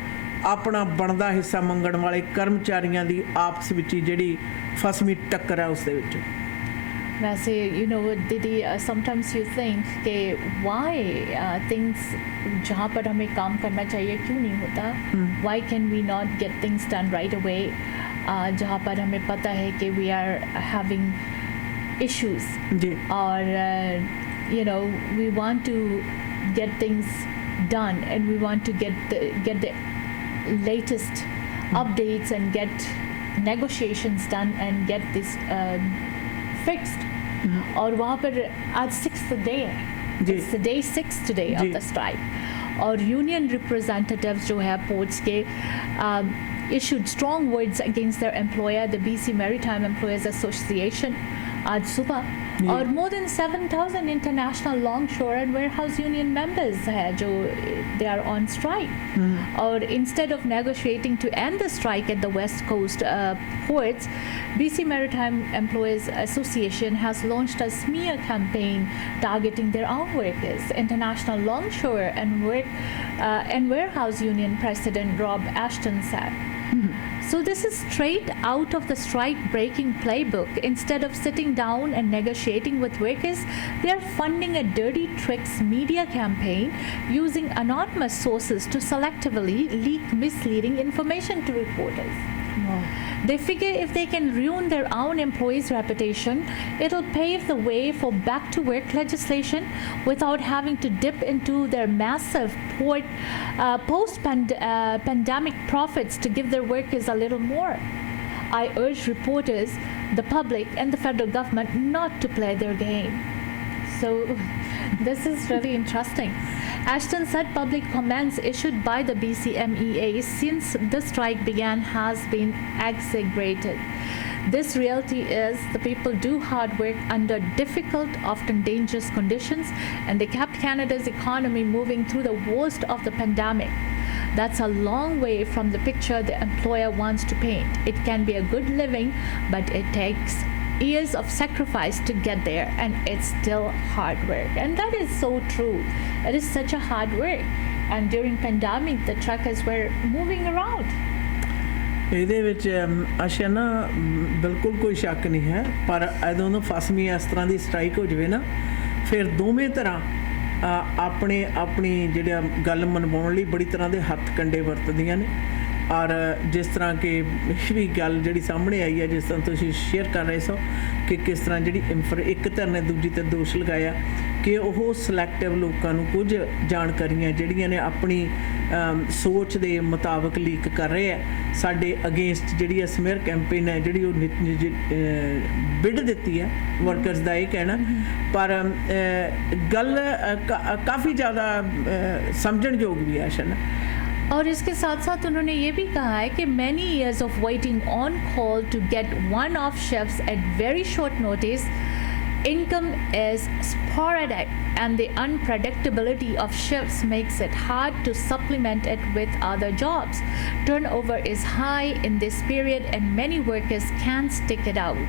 ਆਪਣਾ ਬਣਦਾ ਹਿੱਸਾ ਮੰਗਣ ਵਾਲੇ ਕਰਮਚਾਰੀਆਂ ਦੀ ਆਪਸ ਵਿੱਚ ਜਿਹੜੀ ਫਸਵੀਂ ਟੱਕਰ ਹੈ ਉਸ ਦੇ ਵਿੱਚ। वैसे दीदी sometimes you think कि why things जहाँ पर हमें काम करना चाहिए क्यों नहीं होता, why can we not get things done right away, जहाँ पर हमें पता है कि we are having issues ji or we want to get things done and we want to get the latest updates and get negotiations done and get this fixed. और वहाँ पर आज 6th day है, जी। it's the day 6 today ji. of the strike और union representatives जो है ports के issued strong words against their employer, the BC Maritime Employers Association आज सुबह और more than 7,000 international longshore and warehouse union members है जो they are on strike और instead of negotiating to end the strike at the west coast ports, BC Maritime Employers Association has launched a smear campaign targeting their own workers. International Longshore and Warehouse Union President Rob Ashton said. So this is straight out of the strike-breaking playbook. Instead of sitting down and negotiating with workers, they are funding a dirty tricks media campaign using anonymous sources to selectively leak misleading information to reporters. They figure if they can ruin their own employees' reputation, it'll pave the way for back-to-work legislation without having to dip into their massive post-pandemic profits to give their workers a little more. I urge reporters, the public, and the federal government not to play their game. So this is really interesting. Ashton said public comments issued by the BCMEA since the strike began has been exaggerated. This reality is the people do hard work under difficult, often dangerous conditions, and they kept Canada's economy moving through the worst of the pandemic. That's a long way from the picture the employer wants to paint. It can be a good living, but it takes years of sacrifice to get there, and it's still hard work. And that is so true. It is such a hard work. And during pandemic, the truckers were moving around. ਇਹਦੇ ਵਿੱਚ ਆਸ਼ਾ ਨਾ ਬਿਲਕੁਲ ਕੋਈ ਸ਼ੱਕ ਨਹੀਂ ਹੈ, ਪਰ ਜਦੋਂ ਨੂੰ ਫਸਵੀਂ ਇਸ ਤਰ੍ਹਾਂ ਦੀ ਸਟ੍ਰਾਈਕ ਹੋ ਜਾਵੇ ਨਾ, ਫਿਰ ਦੋਵੇਂ ਤਰ੍ਹਾਂ ਆਪਣੀ ਜਿਹੜਾ ਗੱਲ ਮਨਵਾਉਣ ਲਈ ਬੜੀ ਤਰ੍ਹਾਂ ਦੇ ਹੱਥ ਕੰਡੇ ਵਰਤਦੀਆਂ ਨੇ। ਔਰ ਜਿਸ ਤਰ੍ਹਾਂ ਕਿ ਇਹ ਵੀ ਗੱਲ ਜਿਹੜੀ ਸਾਹਮਣੇ ਆਈ ਹੈ, ਜਿਸ ਤਰ੍ਹਾਂ ਤੁਸੀਂ ਸ਼ੇਅਰ ਕਰ ਰਹੇ ਸੋ ਕਿ ਕਿਸ ਤਰ੍ਹਾਂ ਜਿਹੜੀ ਇੱਕ ਧਿਰ ਨੇ ਦੂਜੀ ਤੇ ਦੋਸ਼ ਲਗਾਇਆ ਕਿ ਉਹ ਸਿਲੈਕਟਿਵ ਲੋਕਾਂ ਨੂੰ ਕੁਝ ਜਾਣਕਾਰੀਆਂ ਜਿਹੜੀਆਂ ਨੇ ਆਪਣੀ ਸੋਚ ਦੇ ਮੁਤਾਬਕ ਲੀਕ ਕਰ ਰਹੇ ਆ ਸਾਡੇ ਅਗੇਂਸਟ ਜਿਹੜੀ ਆ ਸਮੀਅਰ ਕੈਂਪੇਨ ਹੈ ਜਿਹੜੀ ਉਹ ਬਿਡ ਦਿੱਤੀ ਹੈ ਵਰਕਰਸ ਦਾ ਇਹ ਕਹਿਣਾ। ਪਰ ਗੱਲ ਕਾफ़ी ज़्यादा ਸਮਝਣਯੋਗ ਵੀ ਹੈ ਆਸ਼ਾ। और इसके साथ साथ उन्होंने ये भी कहा है कि many years of waiting on call to get one-off shifts at very short notice, income is sporadic, and the unpredictability of shifts makes it hard to supplement it with other jobs. Turnover is high in this period, and many workers can't stick it out.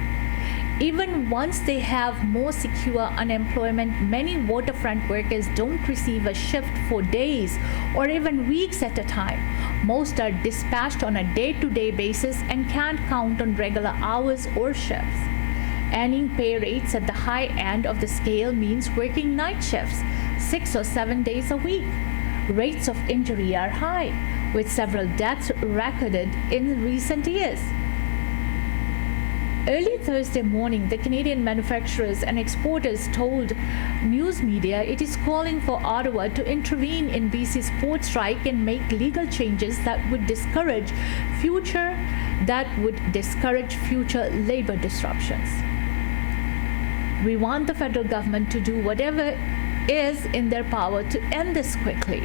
Even once they have more secure unemployment, many waterfront workers don't receive a shift for days or even weeks at a time. Most are dispatched on a day-to-day basis and can't count on regular hours or shifts. Earning pay rates at the high end of the scale means working night shifts 6 or 7 days a week. Rates of injury are high, with several deaths recorded in recent years. Early Thursday morning, the Canadian Manufacturers and Exporters told news media it is calling for Ottawa to intervene in BC's port strike and make legal changes that would discourage future labor disruptions. We want the federal government to do whatever is in their power to end this quickly,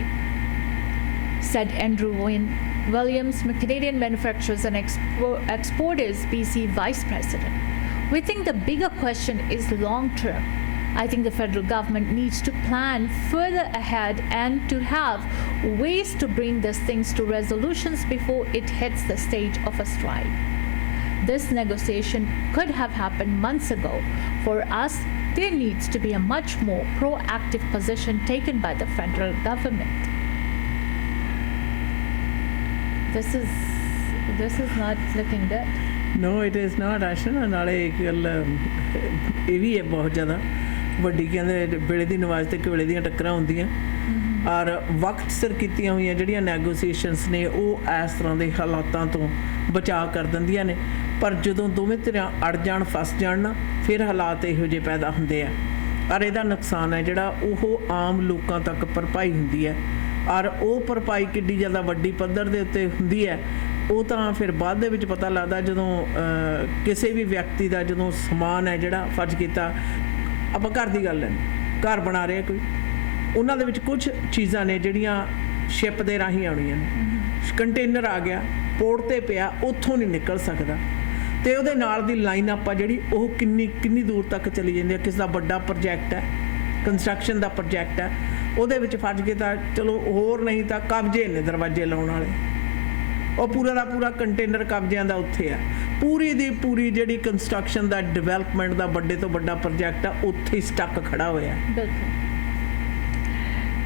said Andrew Williams, Canadian Manufacturers and Exporters BC Vice President. We think the bigger question is long-term. I think the federal government needs to plan further ahead and to have ways to bring these things to resolutions before it hits the stage of a strike. This negotiation could have happened months ago. For us, there needs to be a much more proactive position taken by the federal government. This is not looking good. No it is not action. ਨਾਲੇ ਇੱਕ ਗੱਲ ਇਹ ਵੀ ਹੈ ਬਹੁਤ ਜ਼ਿਆਦਾ ਵੱਡੀ, ਕਹਿੰਦੇ ਵੇਲੇ ਦੀ ਨਵਾਜ਼ ਤੇ ਵੇਲੇ ਦੀਆਂ ਟੱਕਰਾਂ ਹੁੰਦੀਆਂ। ਔਰ ਵਕਤ ਸਿਰ ਕੀਤੀਆਂ ਹੋਈਆਂ ਜਿਹੜੀਆਂ ਨੈਗੋਸੀਏਸ਼ਨਸ ਨੇ ਉਹ ਇਸ ਤਰ੍ਹਾਂ ਦੇ ਹਾਲਾਤਾਂ ਤੋਂ ਬਚਾਅ ਕਰ ਦਿੰਦੀਆਂ ਨੇ। ਪਰ ਜਦੋਂ ਦੋਵੇਂ ਧਿਰਾਂ ਅੜ ਜਾਣ, ਫਸ ਜਾਣ ਨਾ, ਫਿਰ ਹਾਲਾਤ ਇਹੋ ਜਿਹੇ ਪੈਦਾ ਹੁੰਦੇ ਆ। ਔਰ ਇਹਦਾ ਨੁਕਸਾਨ ਹੈ ਜਿਹੜਾ ਉਹ ਆਮ ਲੋਕਾਂ ਤੱਕ ਭਰਪਾਈ ਹੁੰਦੀ ਹੈ। ਔਰ ਉਹ ਭਰਪਾਈ ਕਿੱਡੀ ਜ਼ਿਆਦਾ ਵੱਡੀ ਪੱਧਰ ਦੇ ਉੱਤੇ ਹੁੰਦੀ ਹੈ ਉਹ ਤਾਂ ਫਿਰ ਬਾਅਦ ਦੇ ਵਿੱਚ ਪਤਾ ਲੱਗਦਾ ਜਦੋਂ ਕਿਸੇ ਵੀ ਵਿਅਕਤੀ ਦਾ ਜਦੋਂ ਸਮਾਨ ਹੈ ਜਿਹੜਾ ਫਰਜ਼ ਕੀਤਾ, ਆਪਾਂ ਘਰ ਦੀ ਗੱਲ ਲੈਂਦੇ, ਘਰ ਬਣਾ ਰਿਹਾ ਕੋਈ, ਉਹਨਾਂ ਦੇ ਵਿੱਚ ਕੁਝ ਚੀਜ਼ਾਂ ਨੇ ਜਿਹੜੀਆਂ ਸ਼ਿਪ ਦੇ ਰਾਹੀਂ ਆਉਣੀਆਂ ਨੇ। ਕੰਟੇਨਰ ਆ ਗਿਆ, ਪੋਰਟ 'ਤੇ ਪਿਆ, ਉੱਥੋਂ ਨਹੀਂ ਨਿਕਲ ਸਕਦਾ, ਤੇ ਉਹਦੇ ਨਾਲ ਦੀ ਲਾਈਨ ਅਪ ਆ ਜਿਹੜੀ ਉਹ ਕਿੰਨੀ ਦੂਰ ਤੱਕ ਚਲੀ ਜਾਂਦੀ ਹੈ। ਕਿਸੇ ਦਾ ਵੱਡਾ ਪ੍ਰੋਜੈਕਟ ਹੈ, ਕੰਸਟਰਕਸ਼ਨ ਦਾ ਪ੍ਰੋਜੈਕਟ ਹੈ, ਉਹਦੇ ਵਿੱਚ ਫਰਜ਼ ਕੀਤਾ, ਚਲੋ ਹੋਰ ਨਹੀਂ ਤਾਂ ਕਬਜ਼ੇ ਨੇ ਦਰਵਾਜ਼ੇ ਲਾਉਣ ਵਾਲੇ, ਉਹ ਪੂਰਾ ਦਾ ਪੂਰਾ ਕੰਟੇਨਰ ਕਬਜ਼ਿਆਂ ਦਾ ਉੱਥੇ ਆ। ਪੂਰੀ ਦੀ ਪੂਰੀ ਜਿਹੜੀ ਕੰਸਟਰਕਸ਼ਨ ਦਾ ਡਿਵੈਲਪਮੈਂਟ ਦਾ ਵੱਡੇ ਤੋਂ ਵੱਡਾ ਪ੍ਰੋਜੈਕਟ ਆ ਉੱਥੇ ਹੀ ਸਟਕ खड़ा होया। बिल्कुल।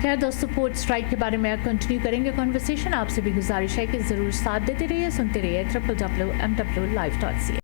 खैर दोस्तों, पोर्ट स्ट्राइक के बारे में कंटिन्यू करेंगे कॉन्वर्सेशन। आपसे भी गुजारिश है कि ज़रूर साथ देते रहिए, सुनते रहिए www.mwlive.ca।